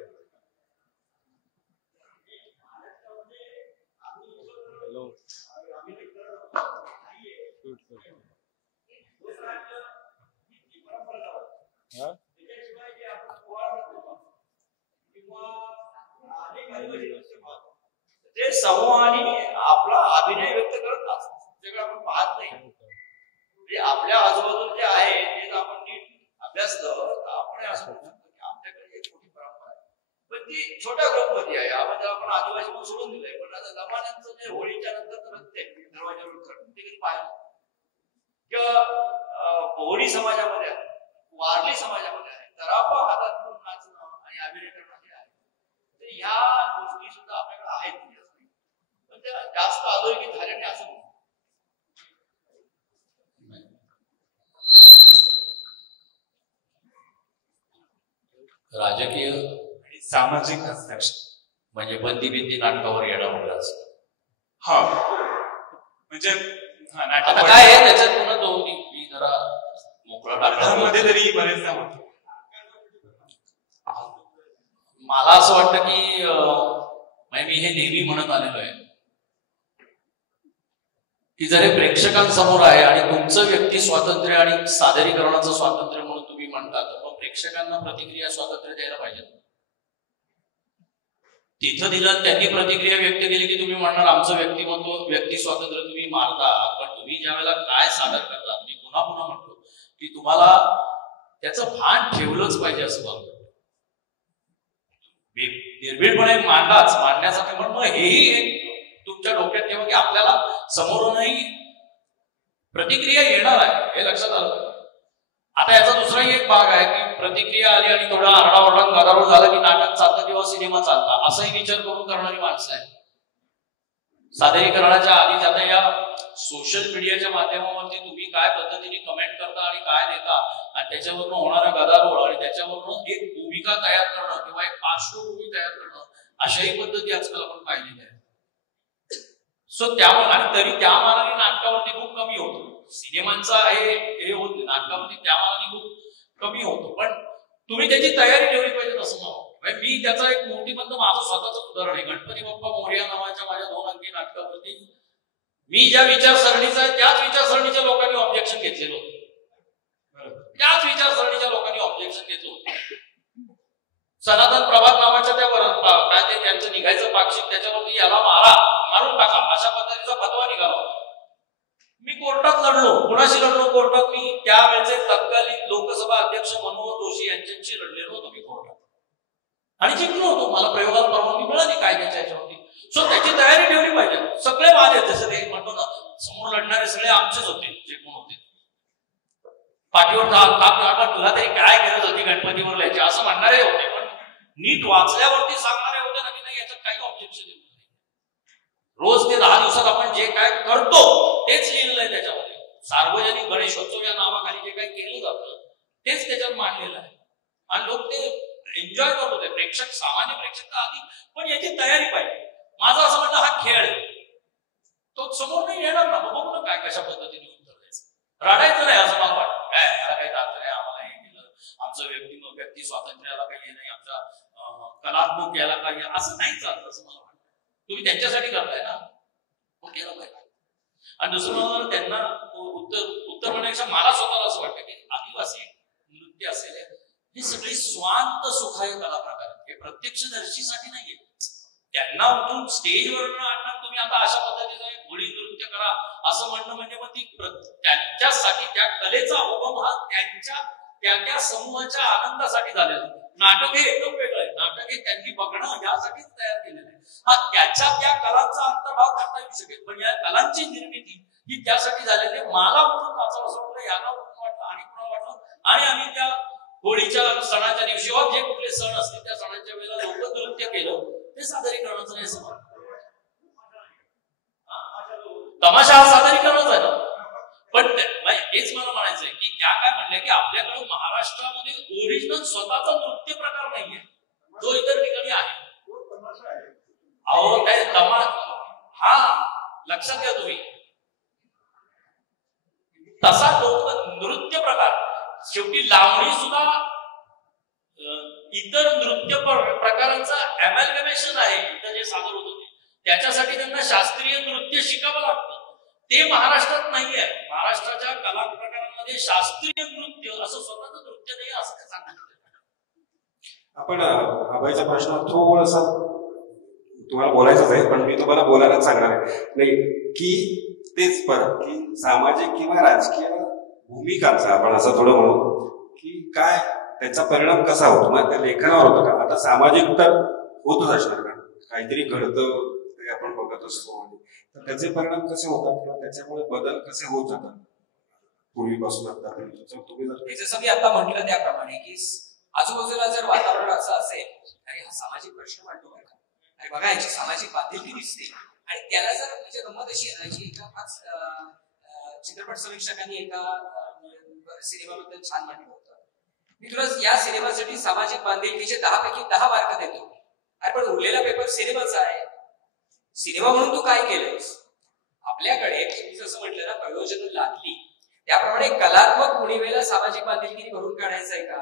ते समूहाने आपला अभिनय व्यक्त करत असतात, त्याच्याकडे आपण पाहत नाही. म्हणजे आपल्या आजूबाजूला जे आहे ते आपण नीट अभ्यासलं तर आपण असं म्हणू शकतो की आमच्याकडे एक मोठी परंपरा आहे, पण ती छोट्या ग्रुपमध्ये आहे. आपण आदिवासी म्हणून सोडून दिलंय, पण आता जमान्यांचं जे होळीच्या नंतर नसते दरवाजावर ते कधी पाहिलं किंवा बोहरी समाजामध्ये आहे, वारली समाजामध्ये आहे, तरापा हातात घेऊन नाचणं आणि अभिनय करणं हे आहे. तर ह्या गोष्टी सुद्धा आपल्याकडे आहेत, पण त्या जास्त अधोरेखित झाल्या नाही असं म्हणतो. राजकीय आणि सामाजिक हस्तक्षेप म्हणजे बंदी बिंदी नाटकावर येणं वगैरे असं. हा म्हणजे आता काय आहे त्याच्यात पुन्हा दोन्ही मी जरा मोकळा नाटकामध्ये तरी बरेचदा होतो. मला असं वाटतं की मी हे नेहमी म्हणत आलेलो आहे की जर हे प्रेक्षकांसमोर आहे आणि तुमचं व्यक्ती स्वातंत्र्य आणि सादरीकरणाचं स्वातंत्र्य म्हणून तुम्ही म्हणता, तर मग प्रेक्षकांना प्रतिक्रिया स्वातंत्र्य द्यायला पाहिजे. तिथं दिलं त्यांनी प्रतिक्रिया व्यक्त केली की तुम्ही म्हणणार आमचं व्यक्तिमत्व व्यक्ती स्वातंत्र्य तुम्ही मारता, पण तुम्ही ज्या वेळेला काय सादर करता, मी पुन्हा पुन्हा म्हणतो की तुम्हाला त्याचं भान ठेवलंच पाहिजे असं मला वाटतं. निर्भीडपणे मांडण्यासाठी म्हणून मग हेही एक तुमच्या डोक्यात ठेवा की आपल्याला समोरूनही प्रतिक्रिया येणार आहे, हे लक्षात आलं पाहिजे. आता याचा दुसराही एक भाग आहे की प्रतिक्रिया आली आणि थोडा आरडाओरडा गदारोळ झाला की नाटक चालतं किंवा सिनेमा चालता, असाही विचार करून करणारी माणसं आहेत. सादरीकरणाच्या आधी आता या सोशल मीडियाच्या माध्यमावरती तुम्ही काय पद्धतीने कमेंट करता आणि काय देता आणि त्याच्यावरून होणारा गदारोळ आणि त्याच्यावरून एक भूमिका तयार करणं किंवा एक पार्श्वभूमी तयार करणं, अशाही पद्धती आजकाल आपण पाहिलेल्या आहेत. सो त्यामुळे आणि तरी त्या मानाने नाटकावरती खूप कमी होतो. सिनेमांचा हे होत नाही, नाटकावरती त्या मानाने खूप कमी होतो, पण तुम्ही त्याची तयारी ठेवली पाहिजे असं मला. मी त्याचा एक मोठीबंद माझं स्वतःच उदाहरण आहे. गणपती बाप्पा मोरया नावाच्या माझ्या 2 अंकी नाटकावरती मी ज्या विचारसरणीचा आहे त्याच विचारसरणीच्या लोकांनी ऑब्जेक्शन घेतलेलं होतं. त्याच विचारसरणीच्या लोकांनी ऑब्जेक्शन घेतलं होतं. सनातन प्रभात नावाच्या त्या काय ते त्यांचं निघायचं पाक्षिक, त्याच्यावरती याला मारून टाका अशा पद्धतीचा फतवा निघाला होता. मी कोर्टात लढलो. कुणाशी लढलो कोर्टात? मी त्यावेळेचे तत्कालीन लोकसभा अध्यक्ष मनोहर जोशी यांच्याशी लढलेलो होतो मी कोर्टात आणि जिंकलो होतो. मला प्रयोगाला परवानगी मिळाली कायद्याच्या ह्याच्यावरती. सो त्याची तयारी ठेवली पाहिजे. सगळे माझे जसं ते म्हणतो ना, समोर लढणारे सगळे आमचेच होते जे कोण होते. पाठीवर तुला तरी काय गरज होती गणपतीवर लिहायची असं म्हणणारे होते, पण नीट वाचल्यावरती सांगणारे होते ना की नाही याच्यात काही ऑब्जेक्शन येत नाही. रोज ते 10 दिवसात आपण जे काय करतो तेच लिहिलेलं आहे त्याच्यामध्ये. सार्वजनिक गणेशोत्सव या नावाखाली जे काही केलं जातं तेच त्याच्यात मांडलेलं आहे आणि लोक ते एन्जॉय करत होते. प्रेक्षक, सामान्य प्रेक्षक तर आधी, पण याची तयारी पाहिजे. माझं असं म्हणणं, हा खेळ आहे, तो समोर नाही येणार ना, बघू ना काय कशा पद्धतीने उत्तर द्यायचं. रडायचं नाही असं मला वाटतं. काय याला काही जात नाही, आम्हाला हे केलं, आमचं व्यक्ती स्वातंत्र्याला काही हे नाही, आमच्या कलात्मक याला काही असं नाही चालतं असं मला वाटतं. तुम्ही त्यांच्यासाठी करताय ना, मग केलं पाहिजे. आणि दुसरं मला त्यांना उत्तर म्हणण्यापेक्षा मला स्वतःला असं वाटतं की आदिवासी नृत्य असेल हे सगळी स्वांत सुखाय कला प्रकार, हे प्रत्यक्षदर्शीसाठी नाहीये. त्यांना उठून स्टेजवर आणणार तुम्ही आता अशा पद्धतीचं होळी नृत्य करा असं म्हणणं म्हणजे मग ती त्यांच्यासाठी त्या कलेचा उगम हा त्या समूहाच्या आनंदासाठी झालेला. नाटक हे एकदम वेगळं आहे. नाटक हे त्यांनी बघणं यासाठीच तयार केलेलं आहे. हा त्याच्या त्या कलांचा अंतर्भाव करता येऊ शकेल, पण या कलांची निर्मिती ही त्यासाठी झालेली. मला उठून वाचावं असं वाटलं, याला उठून वाटलं आणि पुन्हा वाटलं, आणि आम्ही त्या होळीच्या सणाच्या दिवशी जे कुठले सण असतील त्या सणांच्या वेळेला लोक नृत्य केलं, ते सादरीकरणाचं नाही असं म्हणतात. तमाशा हा सादरीकरणच आहे ना. पण हेच मला म्हणायचंय की त्या काय म्हणल्या की आपल्याकडे महाराष्ट्रामध्ये ओरिजिनल स्वतःचा नृत्य प्रकार नाहीये जो इतर ठिकाणी आहे. अहो काय हा लक्षात घ्या तुम्ही, तसा नृत्य प्रकार शेवटी लावणी सुद्धा इतर नृत्य प्रकारांचा अमॅलगमेशन आहे. इथं जे सादर होत होते त्याच्यासाठी त्यांना शास्त्रीय नृत्य शिकावं लागतं. ते महाराष्ट्रात नाहीये. महाराष्ट्राच्या कला प्रकारांमध्ये शास्त्रीय नृत्य असं स्वतःच नृत्य नाही असं आपण अभयचा प्रश्न थोडासा तुम्हाला बोलायचंच आहे, पण मी तुम्हाला बोलायलाच सांगणार आहे नाही की तेच परत की सामाजिक किंवा राजकीय भूमिकांचा आपण असं थोडं म्हणू की काय त्याचा परिणाम कसा होतो, मग त्या लेखनावर होतो का. आता सामाजिक तर होतच असणार, कारण काहीतरी घडतं ते आपण बघत असतो, तर त्याचे परिणाम कसे होतात किंवा त्याच्यामुळे बदल कसे होत जातात पूर्वीपासून आतापर्यंत. तुम्ही जर जसं मी आता म्हटलं त्याप्रमाणे की आजूबाजूला जर वातावरण असं असेल, अरे हा सामाजिक प्रश्न मांडतो बरं का, अरे बघा याची सामाजिक बांधिलकी दिसते, आणि त्याला जर म्हणजे गंमत अशी आहे की एका चित्रपट समीक्षकांनी एका सिनेमाबद्दल छान म्हटलं होतं, मी तुला या सिनेमासाठी सामाजिक बांधिलकीचे 10 पैकी 10 मार्क देतो, अरे पण उरलेला पेपर सिनेमाचा आहे, सिनेमा म्हणून तू काय केलंस. आपल्याकडे तुम्ही जसं म्हटलं ना प्रयोजन लादली, त्याप्रमाणे कलात्मक उणीवेला सामाजिक बांधिलकी भरून काढायचं आहे का,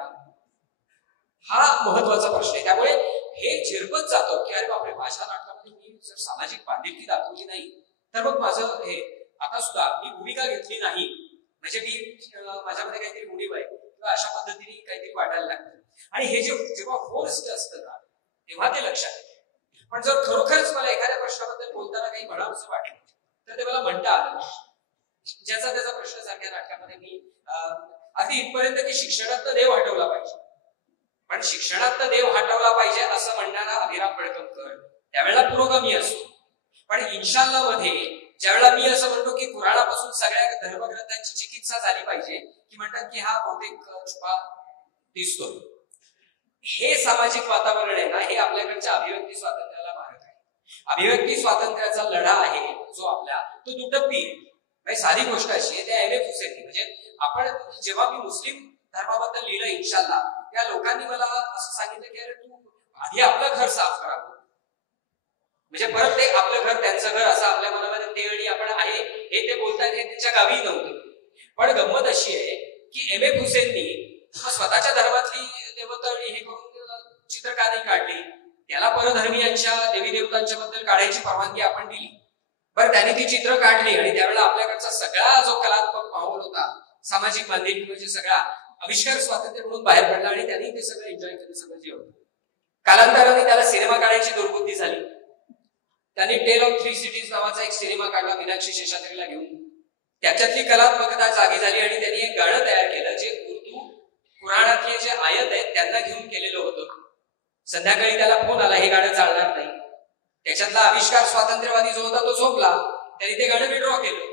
हा महत्वाचा प्रश्न आहे. त्यामुळे हे झिरपत जातं की अरे बापरे माझ्या नाटकामध्ये मी जर सामाजिक बांधिलकी दाखवली नाही तर मग माझं हे आता सुद्धा मी भूमिका घेतली नाही म्हणजे मी माझ्यामध्ये काहीतरी उणीव आहे किंवा अशा पद्धतीने काहीतरी वाटायला लागतं, आणि हे जेव्हा फोर्स्ड असतं ना तेव्हा ते लक्षात येतं. पण जर खरोखरच मला एखाद्या प्रश्नाबद्दल बोलताना काही म्हणावंसं वाटलं तर ते मला म्हणता आलं. ज्याचा त्याचा प्रश्न सारख्या नाटकामध्ये मी अगदी इथपर्यंत की शिक्षणात देव हटवला पाहिजे, पण शिक्षणात देव हटवला पाहिजे असं म्हणणारा अभिराम बडकमकर त्यावेळेला पुरोगामी असतो, पण इन्शाल्लाह मध्ये ज्यावेळेला मी असं म्हणतो की पुराणापासून सगळ्या धर्मग्रंथांची चिकित्सा झाली पाहिजे, की म्हणतात की हा बहुतेक छुपा दिसतोय. हे सामाजिक वातावरण आहे ना, हे आपल्याकडच्या अभिव्यक्ती स्वातंत्र्याला मारक आहे. अभिव्यक्ती स्वातंत्र्याचा लढा आहे जो आपला तो दुटप्पी आहे. साधी गोष्ट अशी आहे, त्या एम.एफ. हुसेननी म्हणजे आपण जेव्हा मी मुस्लिम धर्माबद्दल लिहिलं इन्शाल्लाह, त्या लोकांनी मला असं सांगितलं की अरे तू आधी आपलं घर साफ करावं, म्हणजे परत ते आपलं घर त्यांचं घर असं आपल्या मनामध्ये ते वेळी आपण आहे हे ते बोलतात, हे त्यांच्या गावी नव्हतं. पण गंमत अशी आहे की एम.एफ. हुसेननी स्वतःच्या धर्मातली देवतळी हे करून चित्रकारी काढली, त्याला परधर्मीयांच्या देवी देवतांच्या बद्दल काढायची परवानगी आपण दिली. बरं त्यांनी ती चित्र काढली आणि त्यावेळेला आपल्याकडचा सगळा जो कलात्मक माहोल होता सामाजिक बांधिलकी म्हणजे सगळा आविष्कार स्वातंत्र्य म्हणून बाहेर पडला आणि त्यांनी ते सगळं एन्जॉय केलं सगळं जे होतं. कालांतराने त्याला सिनेमा काढायची दुर्बुद्धी झाली. त्यांनी टेल ऑफ 3 सिटीज नावाचा एक सिनेमा काढला मीनाक्षी शेषाद्रीला घेऊन, त्याच्यातली कलात्मकता जागी झाली आणि त्यांनी एक गाणं तयार केलं जे उर्दू पुराणातले जे आयत आहेत त्यांना घेऊन केलेलं होतं. संध्याकाळी त्याला फोन आला, हे गाणं चालणार नाही. त्याच्यातला आविष्कार स्वातंत्र्यवादी जो होता तो झोपला, त्यांनी ते गाणं विड्रॉ केलं.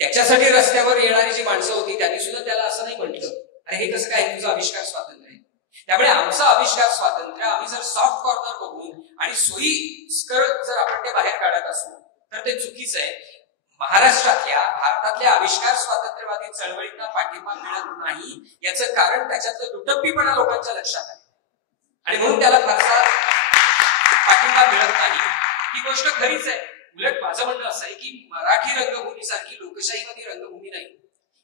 त्याच्यासाठी रस्त्यावर येणारी जी माणसं होती त्यांनी सुद्धा त्याला असं नाही म्हटलं अरे हे कसं काय तुझं आविष्कार स्वातंत्र्य आहे. त्यामुळे आमचं आविष्कार स्वातंत्र्य आम्ही जर सॉफ्ट कॉर्नर बघून आणि सोयीस्कर जर आपण ते बाहेर काढत असू तर ते चुकीचं आहे. महाराष्ट्रातल्या भारतातल्या आविष्कार स्वातंत्र्यवादी चळवळींना पाठिंबा मिळत नाही याचं कारण त्याच्यातलं दुटप्पीपणा लोकांच्या लक्षात आहे आणि म्हणून त्याला फारसा पाठिंबा मिळत नाही. ही गोष्ट खरीच आहे. उलट माझं म्हणणं असं आहे की मराठी रंगभूमी सारखी लोकशाहीवादी रंगभूमी नाही.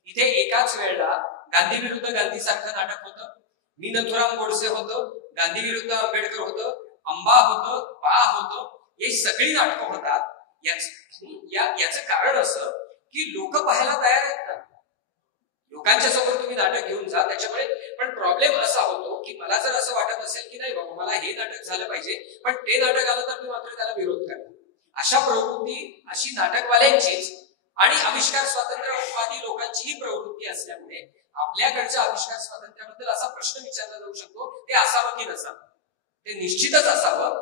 इथे एकाच वेळेला गांधी विरुद्ध गांधी सारखं नाटक होतं, मी नथुराम गोडसे होतं, गांधी विरुद्ध आंबेडकर होतं, अंबा होतं, बा होतं, हे सगळी नाटकं होतात. याचं कारण असं की लोक पाहायला तयार आहेत ना. लोकांच्या समोर तुम्ही नाटक घेऊन जा त्याच्यामुळे. पण प्रॉब्लेम असा होतो की मला जर असं वाटत असेल की नाही बाबा मला हे नाटक झालं पाहिजे पण ते नाटक आलं तर मी मात्र त्याला विरोध करतो. अशा प्रवृत्ती अशी नाटकवाल्यांचीच आणि आविष्कार स्वातंत्र्यवादी लोकांचीही प्रवृत्ती असल्यामुळे आपल्याकडच्या आविष्कार स्वातंत्र्याबद्दल असा प्रश्न विचारला जाऊ शकतो ते असावं की नसावं. ते निश्चितच असावं,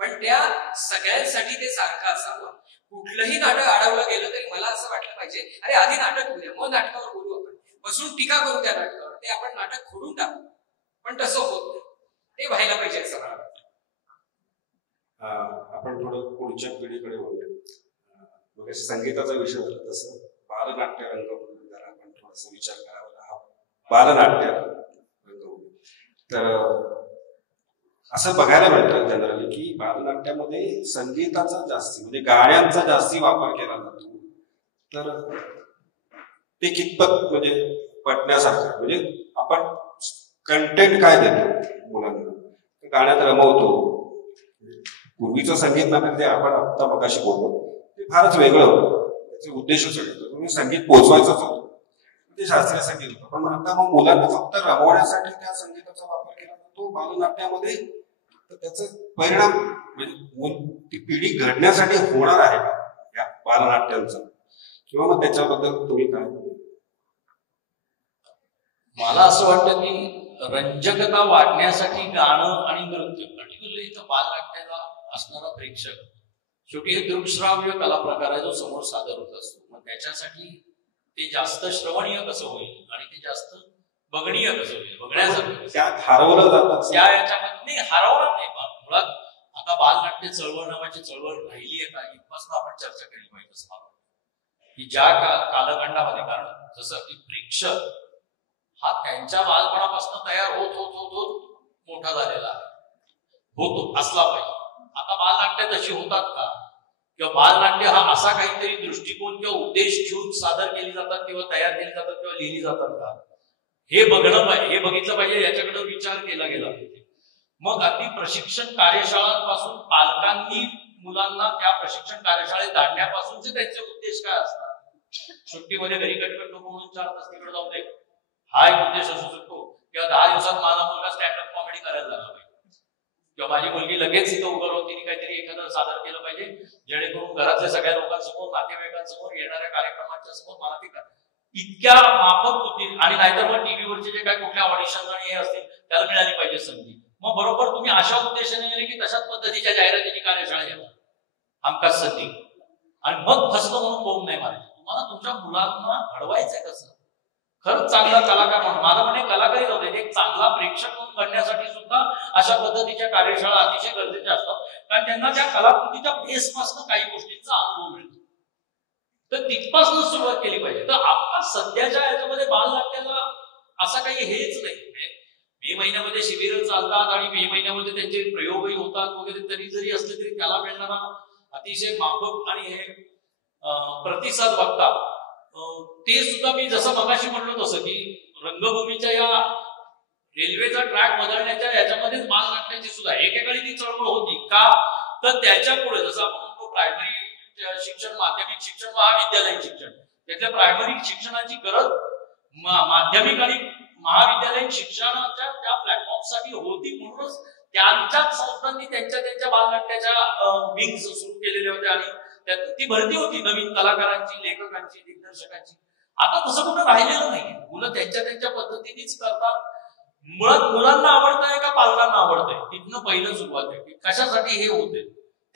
पण त्या सगळ्यांसाठी ते सारखं असावं. कुठलंही नाटक अडवलं गेलं तरी मला असं वाटलं पाहिजे अरे आधी नाटक बोलूया मग नाटकावर बोलू. आपण बसून टीका करू त्या नाटकावर, ते आपण नाटक खोडून टाकू. पण तसं होत नाही, ते व्हायला पाहिजे असं मला वाटतं. आपण थोडं पुढच्या पिढीकडे वळूया. मग संगीताचा विषय होता तसं बालनाट्य रंगभूमी जरा आपण थोडासा विचार करावा. हा बालनाट्य रंगभूमी तर असं बघायला मिळतं जनरली की बालनाट्यामध्ये संगीताचा जास्ती म्हणजे गाण्यांचा जास्ती वापर केला जातो. तर ते कितपत म्हणजे पटण्यासारखं म्हणजे आपण कंटेंट काय देतो मुलांना, गाण्यात रमवतो. पूर्वीचं संगीत नाटक जे आपण आता मगाशी बोललो ते फारच वेगळं होतं. त्याचे उद्देशच वेगळं होतं. संगीत पोचवायचंच होतं, ते शास्त्रीय संगीत होतं. पण आता मग मुलांना फक्त रमवण्यासाठी त्या संगीताचा वापर केला तो बालनाट्यामध्ये तर त्याचा परिणाम म्हणजे ती पिढी घडण्यासाठी होणार आहे का या बालनाट्यांचा, किंवा मग त्याच्याबद्दल तुम्ही काय? मला असं वाटतं की रंजकता वाढण्यासाठी गाणं आणि नृत्य, पर्टिक्युलरली इथं बालनाट्याला असणारा प्रेक्षक शेवटी हे दृकश्राव्य कला प्रकार आहे जो समोर सादर होत असतो. मग त्याच्यासाठी ते जास्त श्रवणीय कसं होईल आणि ते जास्त बघणीय कसं होईल, बघण्यासारखं त्यात हरवलं जातं त्या याच्यामध्ये नाही, हरवणार नाही. मुळात आता बालनाट्य चळवळ नावाची चळवळ राहिली आहे का, इथपासून आपण चर्चा केली पाहिजे असं मला वाटतं की ज्या कालखंडामध्ये, कारण जसं की प्रेक्षक हा त्यांच्या बालपणापासून तयार होत होत होत होत मोठा झालेला आहे, होतो असला पाहिजे. आता बालनाट्य तशी होतात का, किंवा बालनाट्य हा असा काहीतरी दृष्टिकोन किंवा उद्देश घेऊन सादर केली जातात किंवा तयार केली जातात किंवा लिहिली जातात का, हे बघणं पाहिजे, हे बघितलं पाहिजे, याच्याकडे विचार केला गेला पाहिजे. मग अगदी प्रशिक्षण कार्यशाळांपासून पालकांनी मुलांना त्या प्रशिक्षण कार्यशाळेत धाडण्यापासूनचे त्यांचे उद्देश काय असतात. सुट्टीमध्ये घरी कटकट नको म्हणून 4 तास तिकडे जाऊ दे, हा एक उद्देश असू शकतो. किंवा 10 दिवसात माझा मुलगा स्टँडअप कॉमेडी करायला झाला पाहिजे, किंवा माझी मुलगी लगेच इथं उभं राहून तिने काहीतरी एखादं सादर केलं पाहिजे, जेणेकरून घरातल्या सगळ्या लोकांसमोर, नातेवाईकांसमोर, येणाऱ्या कार्यक्रमाच्या समोर मला ते इतक्या माफक बुद्धी. आणि नाहीतर मग टीव्हीवरचे जे काही कुठल्या ऑडिशन आणि हे असतील त्याला मिळाली पाहिजे संधी. मग बरोबर तुम्ही अशा उद्देशाने गेले की तशाच पद्धतीच्या जाहिरातीची कार्यशाळा घ्या, हमखास संधी, आणि मग फसलं म्हणून बोंब नाही मारायचं. तुम्हाला तुमच्या मुलांना घडवायचंय कसं, खरंच चांगला कलाकार म्हणून, माझा म्हणे कलाकारी नव्हते, एक चांगला प्रेक्षक म्हणून बनण्यासाठी सुद्धा अशा पद्धतीच्या कार्यशाळा अतिशय गरजेच्या असतात, कारण त्यांना त्या कलाकृतीच्या बेसपासून काही गोष्टींचा अनुभव मिळतो. तर तिथपासून सुरुवात केली पाहिजे. तर आता सध्याच्या याच्यामध्ये बालनाट्याला असा काही हेच नाही. मे महिन्यामध्ये शिबिरं चालतात आणि मे महिन्यामध्ये त्यांचे प्रयोगही होतात वगैरे, तरी जरी असले तरी त्याला मिळणारा अतिशय माफक आणि हे प्रतिसाद बघता ते सुद्धा मी जसं मगाशी म्हणलो तसं की रंगभूमीच्या या रेल्वेचा ट्रॅक बदलण्याच्या याच्यामध्येच बालनाट्याची सुद्धा एकेकाळी ती चळवळ होती का, तर त्याच्या पुढे जसं आपण म्हणतो प्रायमरी शिक्षण, माध्यमिक शिक्षण, महाविद्यालयीन शिक्षण, त्याच्या प्रायमरी शिक्षणाची गरज माध्यमिक आणि महाविद्यालयीन शिक्षणाच्या त्या प्लॅटफॉर्मसाठी होती. म्हणूनच त्यांच्याच संस्थांनी त्यांच्या बालनाट्याच्या विंग्स सुरू केलेल्या होत्या आणि ती भरती होती नवीन कलाकारांची, लेखकांची, दिग्दर्शकांची. आता तसं कुठं राहिलेलं नाही. मुलं त्यांच्या पद्धतीनेच करतात. मुळात मुलांना आवडतंय का पालकांना आवडतंय, तिथनं पहिलं सुरुवात आहे की कशासाठी हे होते.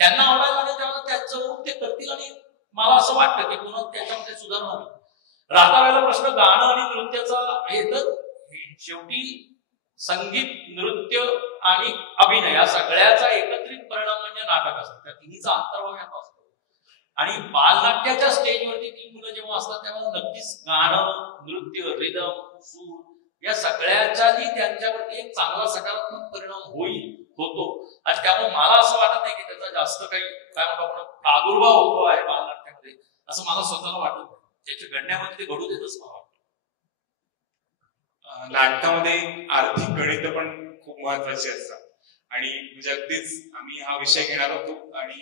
त्यांना आवडायला लागेल तेव्हा त्यांचं रूप ते करतील, आणि मला असं वाटतं की पुन्हा त्याच्यामध्ये सुधारणा होईल. राहता वेळेला प्रश्न गाणं आणि नृत्याचा हे, तर शेवटी संगीत, नृत्य आणि अभिनय या सगळ्याचा एकत्रित परिणाम म्हणजे नाटक असतं. त्या तिन्हीचा अंतर्भाव यात असतो. आणि बालनाट्याच्या स्टेजवरती ती मुलं जेव्हा असतात तेव्हा नक्कीच गाणं, नृत्य, रिदम, सूर या सगळ्याचाही त्यांच्यावरती एक चांगला सकारात्मक परिणाम होतो. आणि त्यामुळे मला असं वाटत नाही की त्याचा जास्त काही काय म्हणतो आपण प्रादुर्भाव होतो आहे बालनाट्यामध्ये, असं मला स्वतःला वाटत नाही. त्याच्या घडण्यामध्ये ते घडू देतच मला वाटतं. नाटकामध्ये आर्थिक गणित पण खूप महत्वाची असतात. आणि म्हणजे अगदीच आम्ही हा विषय घेणार होतो आणि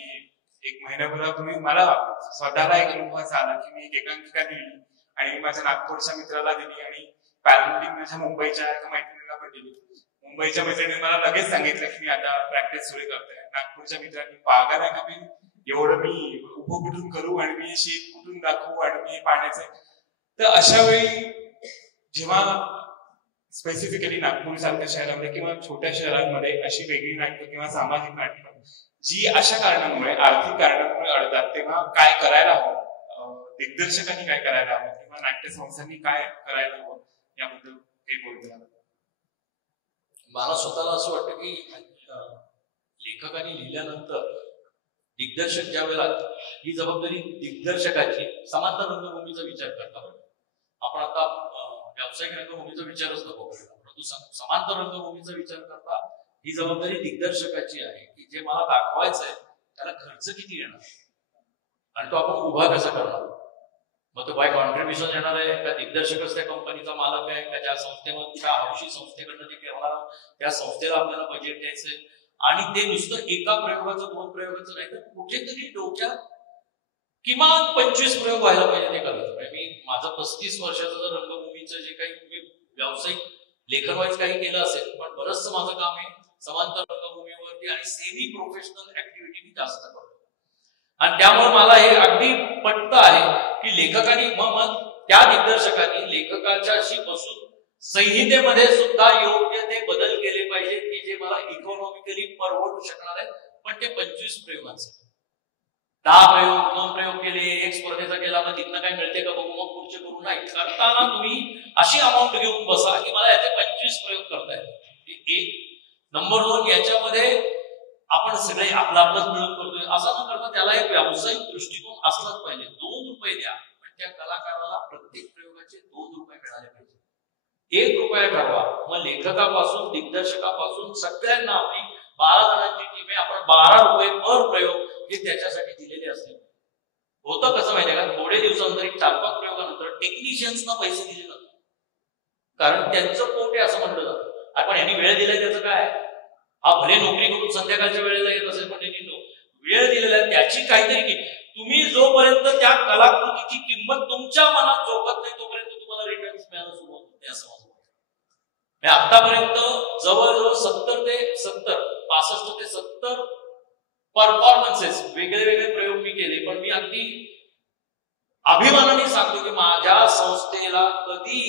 1 महिन्यापूर्वी मला स्वतःला एक अनुभव असा आला की मी एक एकांकिका दिली आणि मी माझ्या नागपूरच्या मित्राला दिली आणि पॅरेंटिंग माझ्या मुंबईच्या एका मैत्रिणीला पण दिली. मुंबईच्या मैत्रिणीने मला लगेच सांगितलं की मी आता प्रॅक्टिस सुरू करतोय. नागपूरच्या मित्रांनी पागल आहे का मी, एवढं मी उभं कुठून करू आणि मी शेत कुठून दाखवू आणि मी पाण्याचे. तर अशा वेळी जेव्हा स्पेसिफिकली नागपूर सारख्या शहरामध्ये किंवा छोट्या शहरांमध्ये अशी वेगळी नाटकं किंवा सामाजिक नाटकं जी अशा कारणामुळे, आर्थिक कारणामुळे अडतात, तेव्हा काय करायला हवं, दिग्दर्शकांनी काय करायला हवं किंवा नाट्य संस्थांनी काय करायला हवं याबद्दल काही बोलतो. मला स्वतःला असं वाटतं की लेखकांनी लिहिल्यानंतर दिग्दर्शक ज्या वेळेला ही जबाबदारी दिग्दर्शकाची, समांतर रंगभूमीचा विचार करता आपण आता व्यावसायिक रंगभूमीचा विचारच नको करायला, परंतु समांतर रंगभूमीचा विचार करता ही जबाबदारी दिग्दर्शकाची आहे की जे मला दाखवायचंय त्याला खर्च किती येणार आणि तो आपण उभा कसा करणार. मग तो बाय कॉन्ट्रीब्युशन येणार आहे का, दिग्दर्शकच त्या कंपनीचा मालक आहे का, ज्या संस्थेमध्ये त्या हौशी संस्थेकडनं जे करणार त्या संस्थेला आपल्याला बजेट द्यायचंय. आणि ते नुसतं एका प्रयोगाचं 2 प्रयोगाचं नाही तर कुठेतरी डोक्यात किमान 25 प्रयोग व्हायला पाहिजे ते करायचं. मी माझं 35 वर्षाचं जर रंगभूमीचं जे काही व्यावसायिक लेखन वाईज काही केलं असेल, पण बरंचसं माझं काम आहे समांतर रंगभूमीवरती आणि सेमी प्रोफेशनल ऍक्टिव्हिटी मी जास्त करतो. आणि त्यामुळे मला हे अगदी पटतं आहे की लेखकांनी मग त्या दिग्दर्शकांनी लेखकाच्याशी बसून संहितेमध्ये सुद्धा योग्य ते बदल केले पाहिजेत की जे मला इकॉनॉमिकली परवडू शकणार आहे. पण ते 25 प्रयोगांसाठी 10 प्रयोग 2 प्रयोग केले, एक स्पर्धेचा केला, मग तिथनं काय मिळते का बघू, मग पुढचे करू. नाही, करताना तुम्ही अशी अमाऊंट घेऊन बसा की मला याचे 25 प्रयोग करता येतात. एक. नंबर 2, याच्यामध्ये आपण सगळे आपलं आपलंच मिळून करतोय असं न करता त्याला एक व्यावसायिक दृष्टिकोन असलाच पाहिजे. 2 रुपये द्या, पण त्या कलाकाराला प्रत्येक प्रयोगाचे 2 रुपये मिळाले पाहिजे. 1 रुपया ठरवा. मग लेखकापासून दिग्दर्शकापासून सगळ्यांना आपली 12 जणांची टीम आहे, आपण 12 रुपये पर प्रयोग हे त्याच्यासाठी दिलेले असते. होतं कसं माहितीये का, थोडे दिवसानंतर 4-5 प्रयोगानंतर टेक्निशियन्सना पैसे दिले जातात, कारण त्यांचं पोट आहे असं म्हटलं जातं. आपण यांनी वेळ दिलाय त्याचं काय, हा भले नोकरी करून संध्याकाळच्या वेळेला येत असेल, पण त्यांनी वेळ दिलेला आहे त्याची काहीतरी. तुम्ही जोपर्यंत त्या कलाकृतीची किंमत तुमच्या मनात झोपत नाही तोपर्यंत तुम्हाला रिटर्न्स मिळायला सुरुवात होते असं माझं. आतापर्यंत जवळजवळ 65 ते 70 परफॉर्मन्सेस वेगळे वेगळे प्रयोग मी केले. पण मी अगदी अभिमानाने सांगतो की माझ्या संस्थेला कधी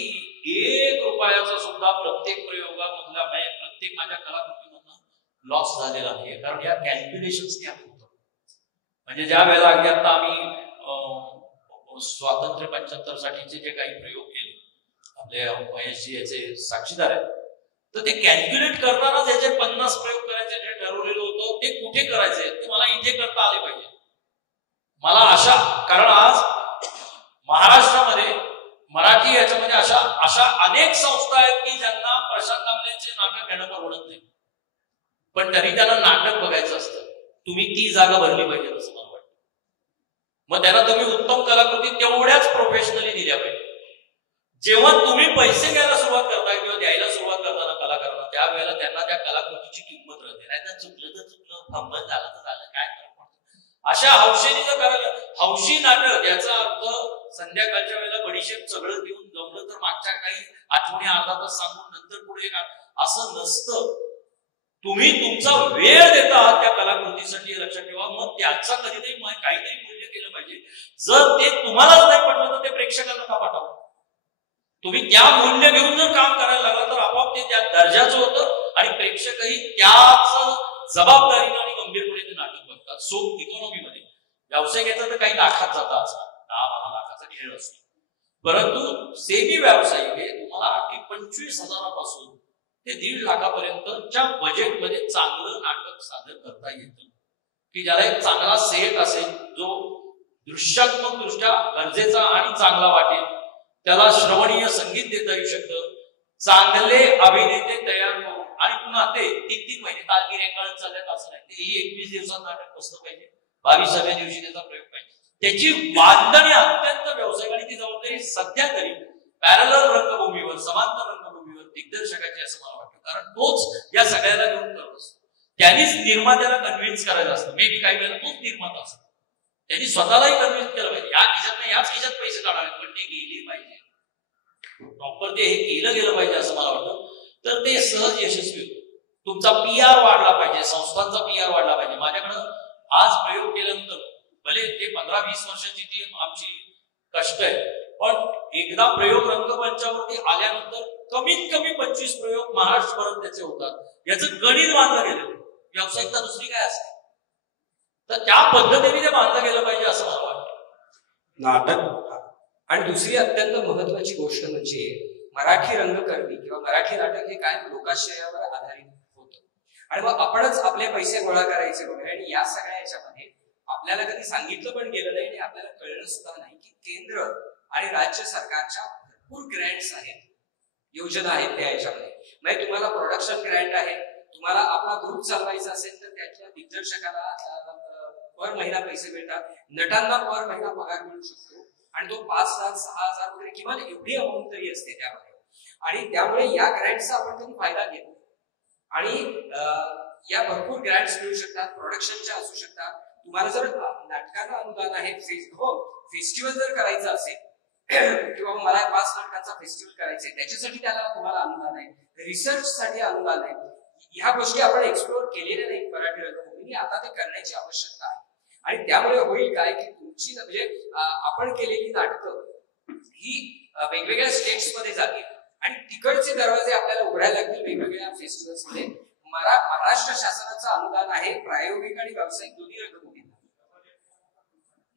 1 रुपयाचा सुद्धा प्रत्येक प्रयोगामधला प्रत्येक माझ्या कलाकृतीमधनं लॉस झालेला नाहीये, कारण या कॅल्क्युलेशन्सने आम्ही होतो. म्हणजे ज्या वेळेला अगदी आता आम्ही स्वातंत्र्य 75 साठीचे जे काही प्रयोग केले, आपले महेशजी याचे साक्षीदार आहेत, तर ते कॅल्क्युलेट करतानाच याचे 50 प्रयोग करायचे जे ठरवलेलं होतं ते कुठे करायचे ते मला इथे करता आले पाहिजे. मला अशा, कारण आज महाराष्ट्रामध्ये मराठी याच्यामध्ये अशा अनेक संस्था आहेत की ज्यांना प्रशांत दामलेंचे नाटक घेणं परवडत नाही, पण तरी त्यांना नाटक बघायचं असतं. तुम्ही ती जागा भरली पाहिजे असं मला वाटतं. मग त्यांना तुम्ही उत्तम कलाकृती तेवढ्याच प्रोफेशनली दिल्या पाहिजे. जेव्हा तुम्ही पैसे घ्यायला सुरुवात करता किंवा द्यायला सुरुवात करता ना कलाकारांना, त्यावेळेला त्यांना त्या कलाकृतीची किंमत राहते. नाही तर चुकलं तर चुकलं, फंबल झालं तर झालं, काय फरक पडतो. अशा हौशेने जर करायला, हौशी नाटक याचा अर्थ संध्याकाळच्या वेळेला बडीशेप सगळं देऊन जमलं तर मागच्या काही आठवणी अर्धा तास सांगून नंतर पुढे असं नसतं. तुम्ही तुमचा वेळ देता त्या कलाकृतीसाठी, लक्षात ठेवा. मग त्याचा कधीतरी काहीतरी मूल्य केलं पाहिजे. जर ते तुम्हालाच नाही पडलं तर ते प्रेक्षकांना का पाठवा. तुम्ही त्या मूल्य घेऊन जर काम करायला लागला तर आपोआप ते त्या दर्जाचं होतं आणि प्रेक्षकही त्याच जबाबदारीने आणि गंभीरपणे ते नाटक बघतात. सो इकॉनॉमीमध्ये व्यावसायिकाचा तर काही लाखात जातात, आजकाल 10-12 लाखाचा खेळ असतो. परंतु सेमी व्यावसायिक हे तुम्हाला अगदी 25,000 ते 1.5 लाखापर्यंतच्या बजेटमध्ये चांगलं नाटक सादर करता येतं, की ज्याला एक चांगला सेट असेल, जो दृश्यात्मक दृष्ट्या गरजेचा आणि चांगला वाटेल, त्याला श्रवणीय संगीत देता येऊ शकतं, चांगले अभिनेते तयार करून, आणि पुन्हा ते 3-3 महिने तालमी रेंगाळत चालल्यात असं नाही. तेही 21 दिवसात नाटक बसलं पाहिजे, 22व्या दिवशी त्याचा प्रयोग पाहिजे. त्याची बांधणी अत्यंत व्यावसायिक, आणि ती जबाबदारी सध्या तरी पॅरलल रंगभूमीवर, समांतर रंगभूमीवर दिग्दर्शकाची असं मला वाटतं. कारण तोच या सगळ्याला घेऊन करत असतो. त्यांनीच निर्मात्याला कन्व्हिन्स करायचं असतं. मे बी काही वेळेला तोच निर्माता असतो. त्यांनी स्वतःलाही कन्व्हिन्स केलं पाहिजे. या खिशात नाही याच खिशात पैसे काढावे, पण ते गेले पाहिजे प्रॉपर, ते हे केलं गेलं पाहिजे असं मला वाटतं. तर ते सहज यशस्वी होतं. तुमचा PR वाढला पाहिजे, संस्थांचा PR वाढला पाहिजे. माझ्याकडं आज प्रयोग केल्यानंतर भले ते 15-20 वर्षाची ती आमची कष्ट आहे, पण एकदा प्रयोग रंगमंचावरती आल्यानंतर कमीत कमी 25 प्रयोग महाराष्ट्रभरात त्याचे होतात. याचं गणित बांधलं गेलं. व्यावसायिकता दुसरी काय असते, तर त्या पद्धतीने ते बांधलं गेलं पाहिजे असं मला वाटतं. नाटक. आणि दुसरी अत्यंत महत्वाची गोष्ट म्हणजे मराठी रंगकर्मी किंवा मराठी नाटक हे काय लोकाश्रयावर आधारित होतं, आणि मग आपणच आपले पैसे गोळा करायचे वगैरे. आणि या सगळ्या याच्यामध्ये आपल्याला कधी सांगितलं पण गेलं नाही आणि आपल्याला कळलं सुद्धा नाही की केंद्र आणि राज्य सरकारच्या भरपूर ग्रँट्स आहेत, योजना आहेत त्या याच्यामध्ये. म्हणजे तुम्हाला प्रोडक्शन ग्रँट आहे, तुम्हाला आपला ग्रुप चालवायचा असेल तर त्याच्या दिग्दर्शकाला पर महिना पैसे मिळतात, नटांना पर महिना पगार मिळू शकतो, आणि तो 5,000-6,000 वगैरे किमान एवढी अमाऊंट तरी असते त्यामध्ये. आणि त्यामुळे या ग्रँटचा आपण कधी फायदा घेतो, आणि या भरपूर ग्रँट्स मिळू शकतात, प्रोडक्शनच्या असू शकतात. तुम्हाला जर नाटकाला अनुदान आहे, फेस्टिवल जर करायचं असेल किंवा मला 5 नाटकांचा फेस्टिवल करायचा आहे, त्याच्यासाठी त्याला तुम्हाला अनुदान आहे, रिसर्च साठी अनुदान आहे. ह्या गोष्टी आपण एक्सप्लोर केलेल्या नाही मराठी रंगभूमीने, आता ते करण्याची आवश्यकता आहे. आणि त्यामुळे होईल काय की तुमची म्हणजे आपण केलेली नाटकं ही वेगवेगळ्या स्टेट्स मध्ये जातील आणि तिकडचे दरवाजे आपल्याला उघडायला लागतील वेगवेगळ्या फेस्टिवल्स मध्ये. महाराष्ट्र शासनाचं अनुदान आहे प्रायोगिक आणि व्यावसायिक दोन्ही रंगभूमीला.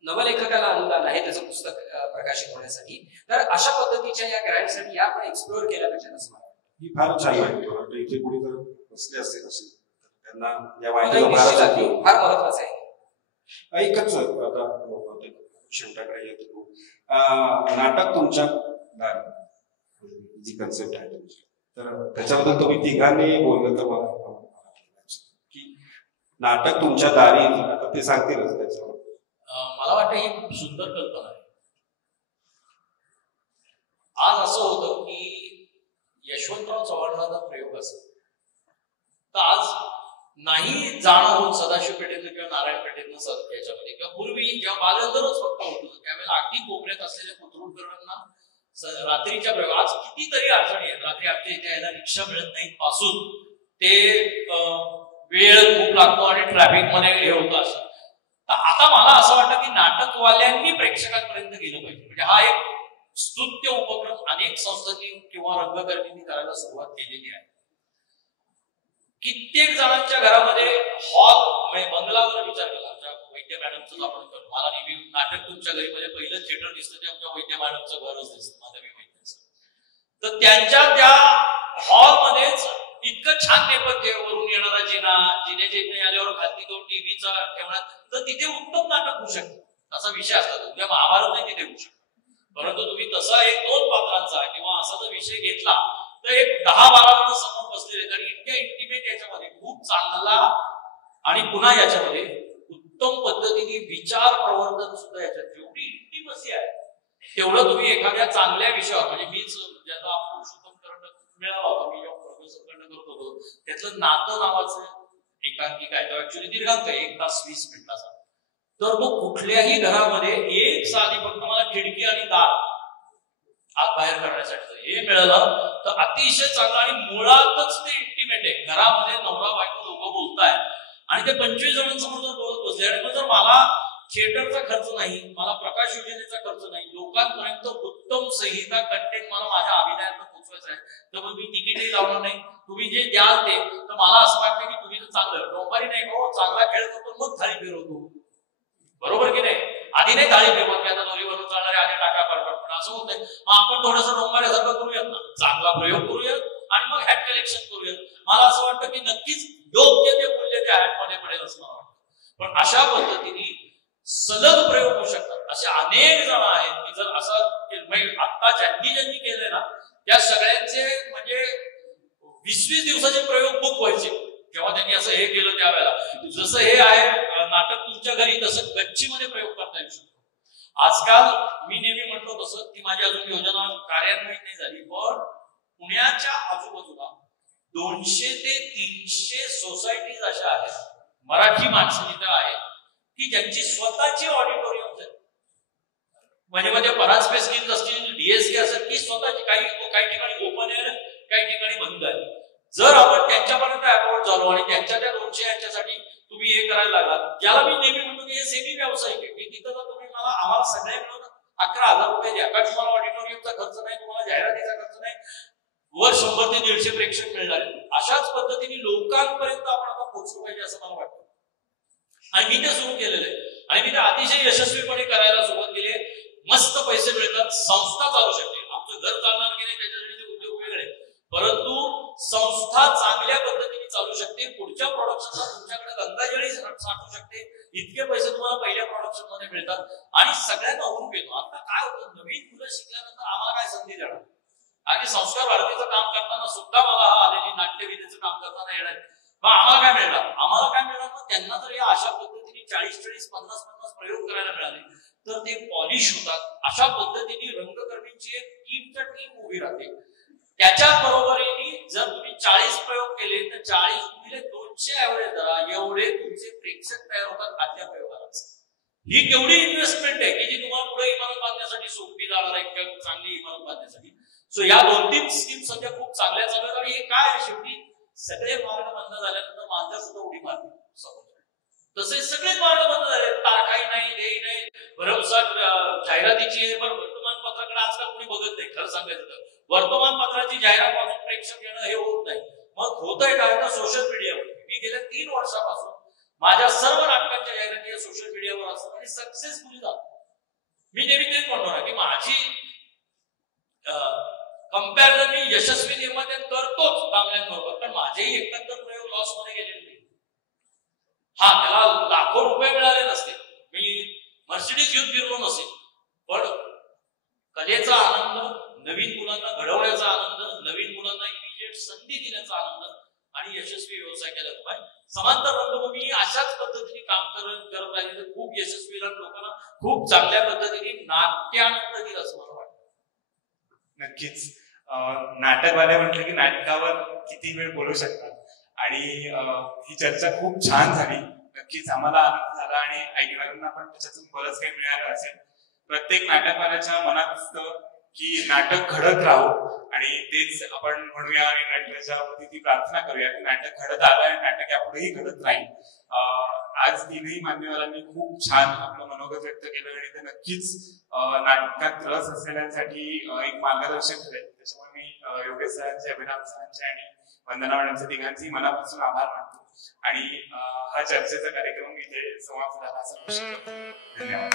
नवलेखकाला अनुदान आहे त्याचं पुस्तक प्रकाशित होण्यासाठी. तर अशा पद्धतीच्या या ग्रँटसाठी या आपण एक्सप्लोअर केल्या पाहिजे असं मला वाटतं. ही फार छान माहिती. इथे कुणी जर बसले असतील असेल त्यांना या माहितीला फार महत्वाचं आहे. एकच आता शेवटाकडे येतो. नाटक तुमच्या जी कन्सेप्ट आहे तुमची, तर त्याच्याबद्दल तुम्ही तिघांनी बोललं तर मला की नाटक तुमच्या दारी आता ते सांगतीलच त्याच्यावर. मला वाटतं ही खूप सुंदर कल्पना आहे. आज असं होतं की यशवंतराव चव्हाणांचा प्रयोग असेल तर आज नाही जाणं होत सदाशिव पेठेतनं किंवा नारायण पेठेतनं याच्यामध्ये, किंवा पूर्वी जेव्हा बालगंधर्वच फक्त होतं त्यावेळेला अगदी कोपऱ्यात असलेल्या कुत्रुडकरांना रात्रीच्या प्रयोग, आज कितीतरी अडचणी आहेत. रात्री आमच्या इथे यायला रिक्षा मिळत नाही पासून ते वेळ खूप लागतो आणि ट्रॅफिक मध्ये हे होतं असं. तर आता मला असं वाटतं की नाटकवाल्यांनी प्रेक्षकांपर्यंत गेलं पाहिजे. म्हणजे हा एक स्तुत्य उपक्रम अनेक संस्थांनी किंवा रंगकर्मींनी करायला सुरुवात केलेली आहे. कित्येक जणांच्या घरामध्ये हॉल म्हणजे बंगलावर विचार केला. आमच्या वैद्य मॅडमचं आपण करतो. मला नेहमी नाटक तुमच्या घरी म्हणजे पहिलं थिएटर दिसतं ते आमच्या वैद्य मॅडमचं घरच दिसतं, माधवी वैद्यांचं. तर त्यांच्या त्या हॉलमध्येच इतकं छान नेपथ्य, वरून येणारा जिना, जिन्याच्या इथे आल्यावर खालती दोन टीव्हीचा ठेवण्यात, तर तिथे उत्तम नाटक होऊ शकतं. असा विषय असतात. उद्या महाभारत नाही तिथे होऊ शकतं. परंतु तुम्ही तसा 1-2 पात्रांचा किंवा असा जर विषय घेतला तर एक 10-12 जण समोर बसलेले आणि इतक्या इंटिमेट याच्यामध्ये खूप चांगला आणि पुन्हा याच्यामध्ये उत्तम पद्धतीने विचार प्रवर्धन सुद्धा याच्यात जेवढी इंटिमसी आहे तेवढं तुम्ही एखाद्या चांगल्या विषयावर, म्हणजे मीच ज्याचा पुरुषोत्तम कर्ण मिळाला होता, मी जेव्हा प्रोफेसर कर्ण करत होतो, त्यातलं नातं नावाचं एकांकिक आहे. तो ऍक्च्युअली दीर्घांक आहे, 1 तास 20 मिनिटाचा. तर तो कुठल्याही घरामध्ये एक साधी फक्त मला खिडकी आणि दार आत बाहेर करण्यासाठी हे मिळालं तर अतिशय चांगलं. आणि मुळातच ते इंटिमेट आहे. घरामध्ये नवरा बायको दोघं बोलताय आणि ते 25 जणांसमोर जर बोलत बसले आणि मग जर मला थिएटरचा खर्च नाही, मला प्रकाश योजनेचा खर्च नाही, लोकांपर्यंत उत्तम संहिता कंटेंट मला माझ्या अभिनयात पोहोचवायचा आहे, तर मग मी तिकीटही लावणार नाही. तुम्ही जे द्याल ते, तर मला असं वाटतं की तुम्ही जर चांगलं डोंबारी नाही हो चांगला खेळ करतो मग थाळी फिरवतो, बरोबर की नाही? आधी नाही थाळी फिरवत की आता दोरीवरून चालणारे आधी टाका पडपड, पण असं होत नाही. मग आपण थोडंसं डोंबाऱ्यासारखं करूयात ना, चांगला प्रयोग करूयात आणि मग हॅट कलेक्शन करूयात. मला असं वाटतं की नक्कीच योग्य ते मूल्य त्या हॅट मध्ये पडेल असं मला वाटतं. पण अशा पद्धतीने सलग प्रयोग होऊ शकतात. असे अनेक जण आहेत की जर असं आता ज्यांनी केले ना त्या सगळ्यांचे म्हणजे 20-20 दिवसाचे प्रयोग बुक व्हायचे जेव्हा त्यांनी असं हे केलं त्यावेळेला. जसं हे आहे नाटक तुमच्या घरी, तसं गच्चीमध्ये प्रयोग करता येऊ शकतो. आजकाल मी नेहमी म्हणतो तसं ती माझी अजून योजना कार्यान्वित नाही झाली, पण पुण्याच्या आजूबाजूला 200 ते 300 सोसायटीज अशा आहेत मराठी माणसं तिथं आहेत की ज्यांची स्वतःची ऑडिटोरियम आहेत. म्हणजे परांजपे स्कीम्स असतील, डीएसके असेल की स्वतःची, काही ठिकाणी ओपन आहे, काही ठिकाणी बंद आहे. जर आपण त्यांच्यापर्यंत अप्रोच झालो आणि त्यांच्या त्या 200 यांच्यासाठी तुम्ही हे करायला लागलात, ज्याला मी नेहमी म्हणतो की हे सेमी व्यावसायिक आहे, की तिथं जर तुम्ही आम्हाला सगळे मिळून 11,000 रुपये द्या, कारण तुम्हाला ऑडिटोरियमचा खर्च नाही, तुम्हाला जाहिरातीचा खर्च नाही, वर 100 ते 150 प्रेक्षक मिळणार आहेत. अशाच पद्धतीने लोकांपर्यंत आपण आता पोहोचलो पाहिजे असं मला वाटतं. आणि मी ते सुरू केलेलं आहे आणि मी ते अतिशय यशस्वीपणे करायला सुरुवात केली आहे. मस्त पैसे मिळतात, संस्था चालू शकते. आमचं घर चालणार की नाही त्याच्यासाठी उद्योग वेगळे, परंतु संस्था चांगल्या पद्धतीने चालू शकते. पुढच्या प्रोडक्शनला तुमच्याकडे गंगाजळी साठू शकते, इतके पैसे तुम्हाला पहिल्या प्रोडक्शन मध्ये मिळतात आणि सगळ्यांना हुरूप येतो. आता काय होतं, नवीन मुलं शिकल्यानंतर आम्हाला काय संधी देणार? आणि संस्कार भारतीचं काम करताना सुद्धा मला आलेली नाट्यविधेचं काम करताना येणार, मग आम्हाला काय मिळणार? आम्हाला काय मिळणार? मग त्यांना जर या अशा पद्धतीने 40-40, 50-50 प्रयोग करायला मिळाले तर ते पॉलिश होतात. अशा पद्धतीने रंगकर्मींची एक टीमच्या टीम उभी राहते. त्याच्या बरोबरीने जर तुम्ही 40 प्रयोग केले तर 40 गुणिले 200 ऍव्हरेज धरा, एवढे तुमचे प्रेक्षक तयार होतात आजच्या प्रयोगालाच. ही केवढी इन्व्हेस्टमेंट आहे की जी तुम्हाला पुढे इमारत बांधण्यासाठी सोपी जाणार आहे किंवा चांगली इमारत बांधण्यासाठी. सो या 2-3 स्कीम सध्या खूप चांगल्या चालू आहेत. आणि हे काय शेवटी सगळे मार्ग बंद झाल्यानंतर मांजर सुद्धा उडी मारते. तसे सगळेच मार्ग बंद झाले, तारखाही नाही, हेही नाही, भरमसाठ जाहिरातीची आहे. पण वर्तमानपत्राकडे आजकाल कोणी बघत नाही. खरं सांगायचं तर वर्तमानपत्राची जाहिरात वाचून प्रेक्षक येणं हे होत नाही. मग होतंय काय तर सोशल मीडियावर. मी गेल्या 3 वर्षापासून माझ्या सर्व नाटकांच्या जाहिराती या सोशल मीडियावर असतात आणि सक्सेसफुली जातात. मी नेहमी तेच म्हणतो ना की माझी कंपॅरिझन मी यशस्वी निर्मात्यात करतोच दामल्यांबरोबर, पण माझेही एकंदर प्रयोग लॉस मध्ये गेलेले नाही. हा, त्याला लाखो रुपये मिळाले नसते, मी मर्सिडीज घेऊन फिरलो नसेल, पण कलेचा आनंद, नवीन मुलांना घडवण्याचा आनंद, नवीन मुलांना इमिजिएट संधी देण्याचा आनंद आणि यशस्वी व्यवसाय केला पाहिजे. समांतर रंगभूमी अशाच पद्धतीने काम करत राहिली तर खूप यशस्वी लोकांना खूप चांगल्या पद्धतीने नाट्यानंद दिला असं मला वाटतं. नक्कीच. नाटकवाले म्हटलं की नाटकावर किती वेळ बोलू शकतात आणि ही चर्चा खूप छान झाली. नक्कीच आम्हाला आनंद झाला आणि ऐकणाऱ्यांना पण त्याच्यातून बरंच काही मिळालं असेल. प्रत्येक नाटकवाल्याच्या मनात असतं की नाटक घडत राहो आणि तेच आपण म्हणूया आणि नाटकाच्या वरती ती प्रार्थना करूया की नाटक घडत आलं आणि नाटक यापुढेही घडत राहील. आज 3ही मान्यवरांनी खूप छान आपलं मनोगत व्यक्त केलं आणि ते नक्कीच नाटकात रस असलेल्यांसाठी एक मार्गदर्शन ठरेल. त्याच्यामुळे मी योगेश सरांचे, अभिराम सरांचे आणि वंदना मॅडमचे तिघांची मनापासून आभार मानतो आणि हा चर्चेचा कार्यक्रम इथे समाप्त झाला असं घोषित करतो. धन्यवाद.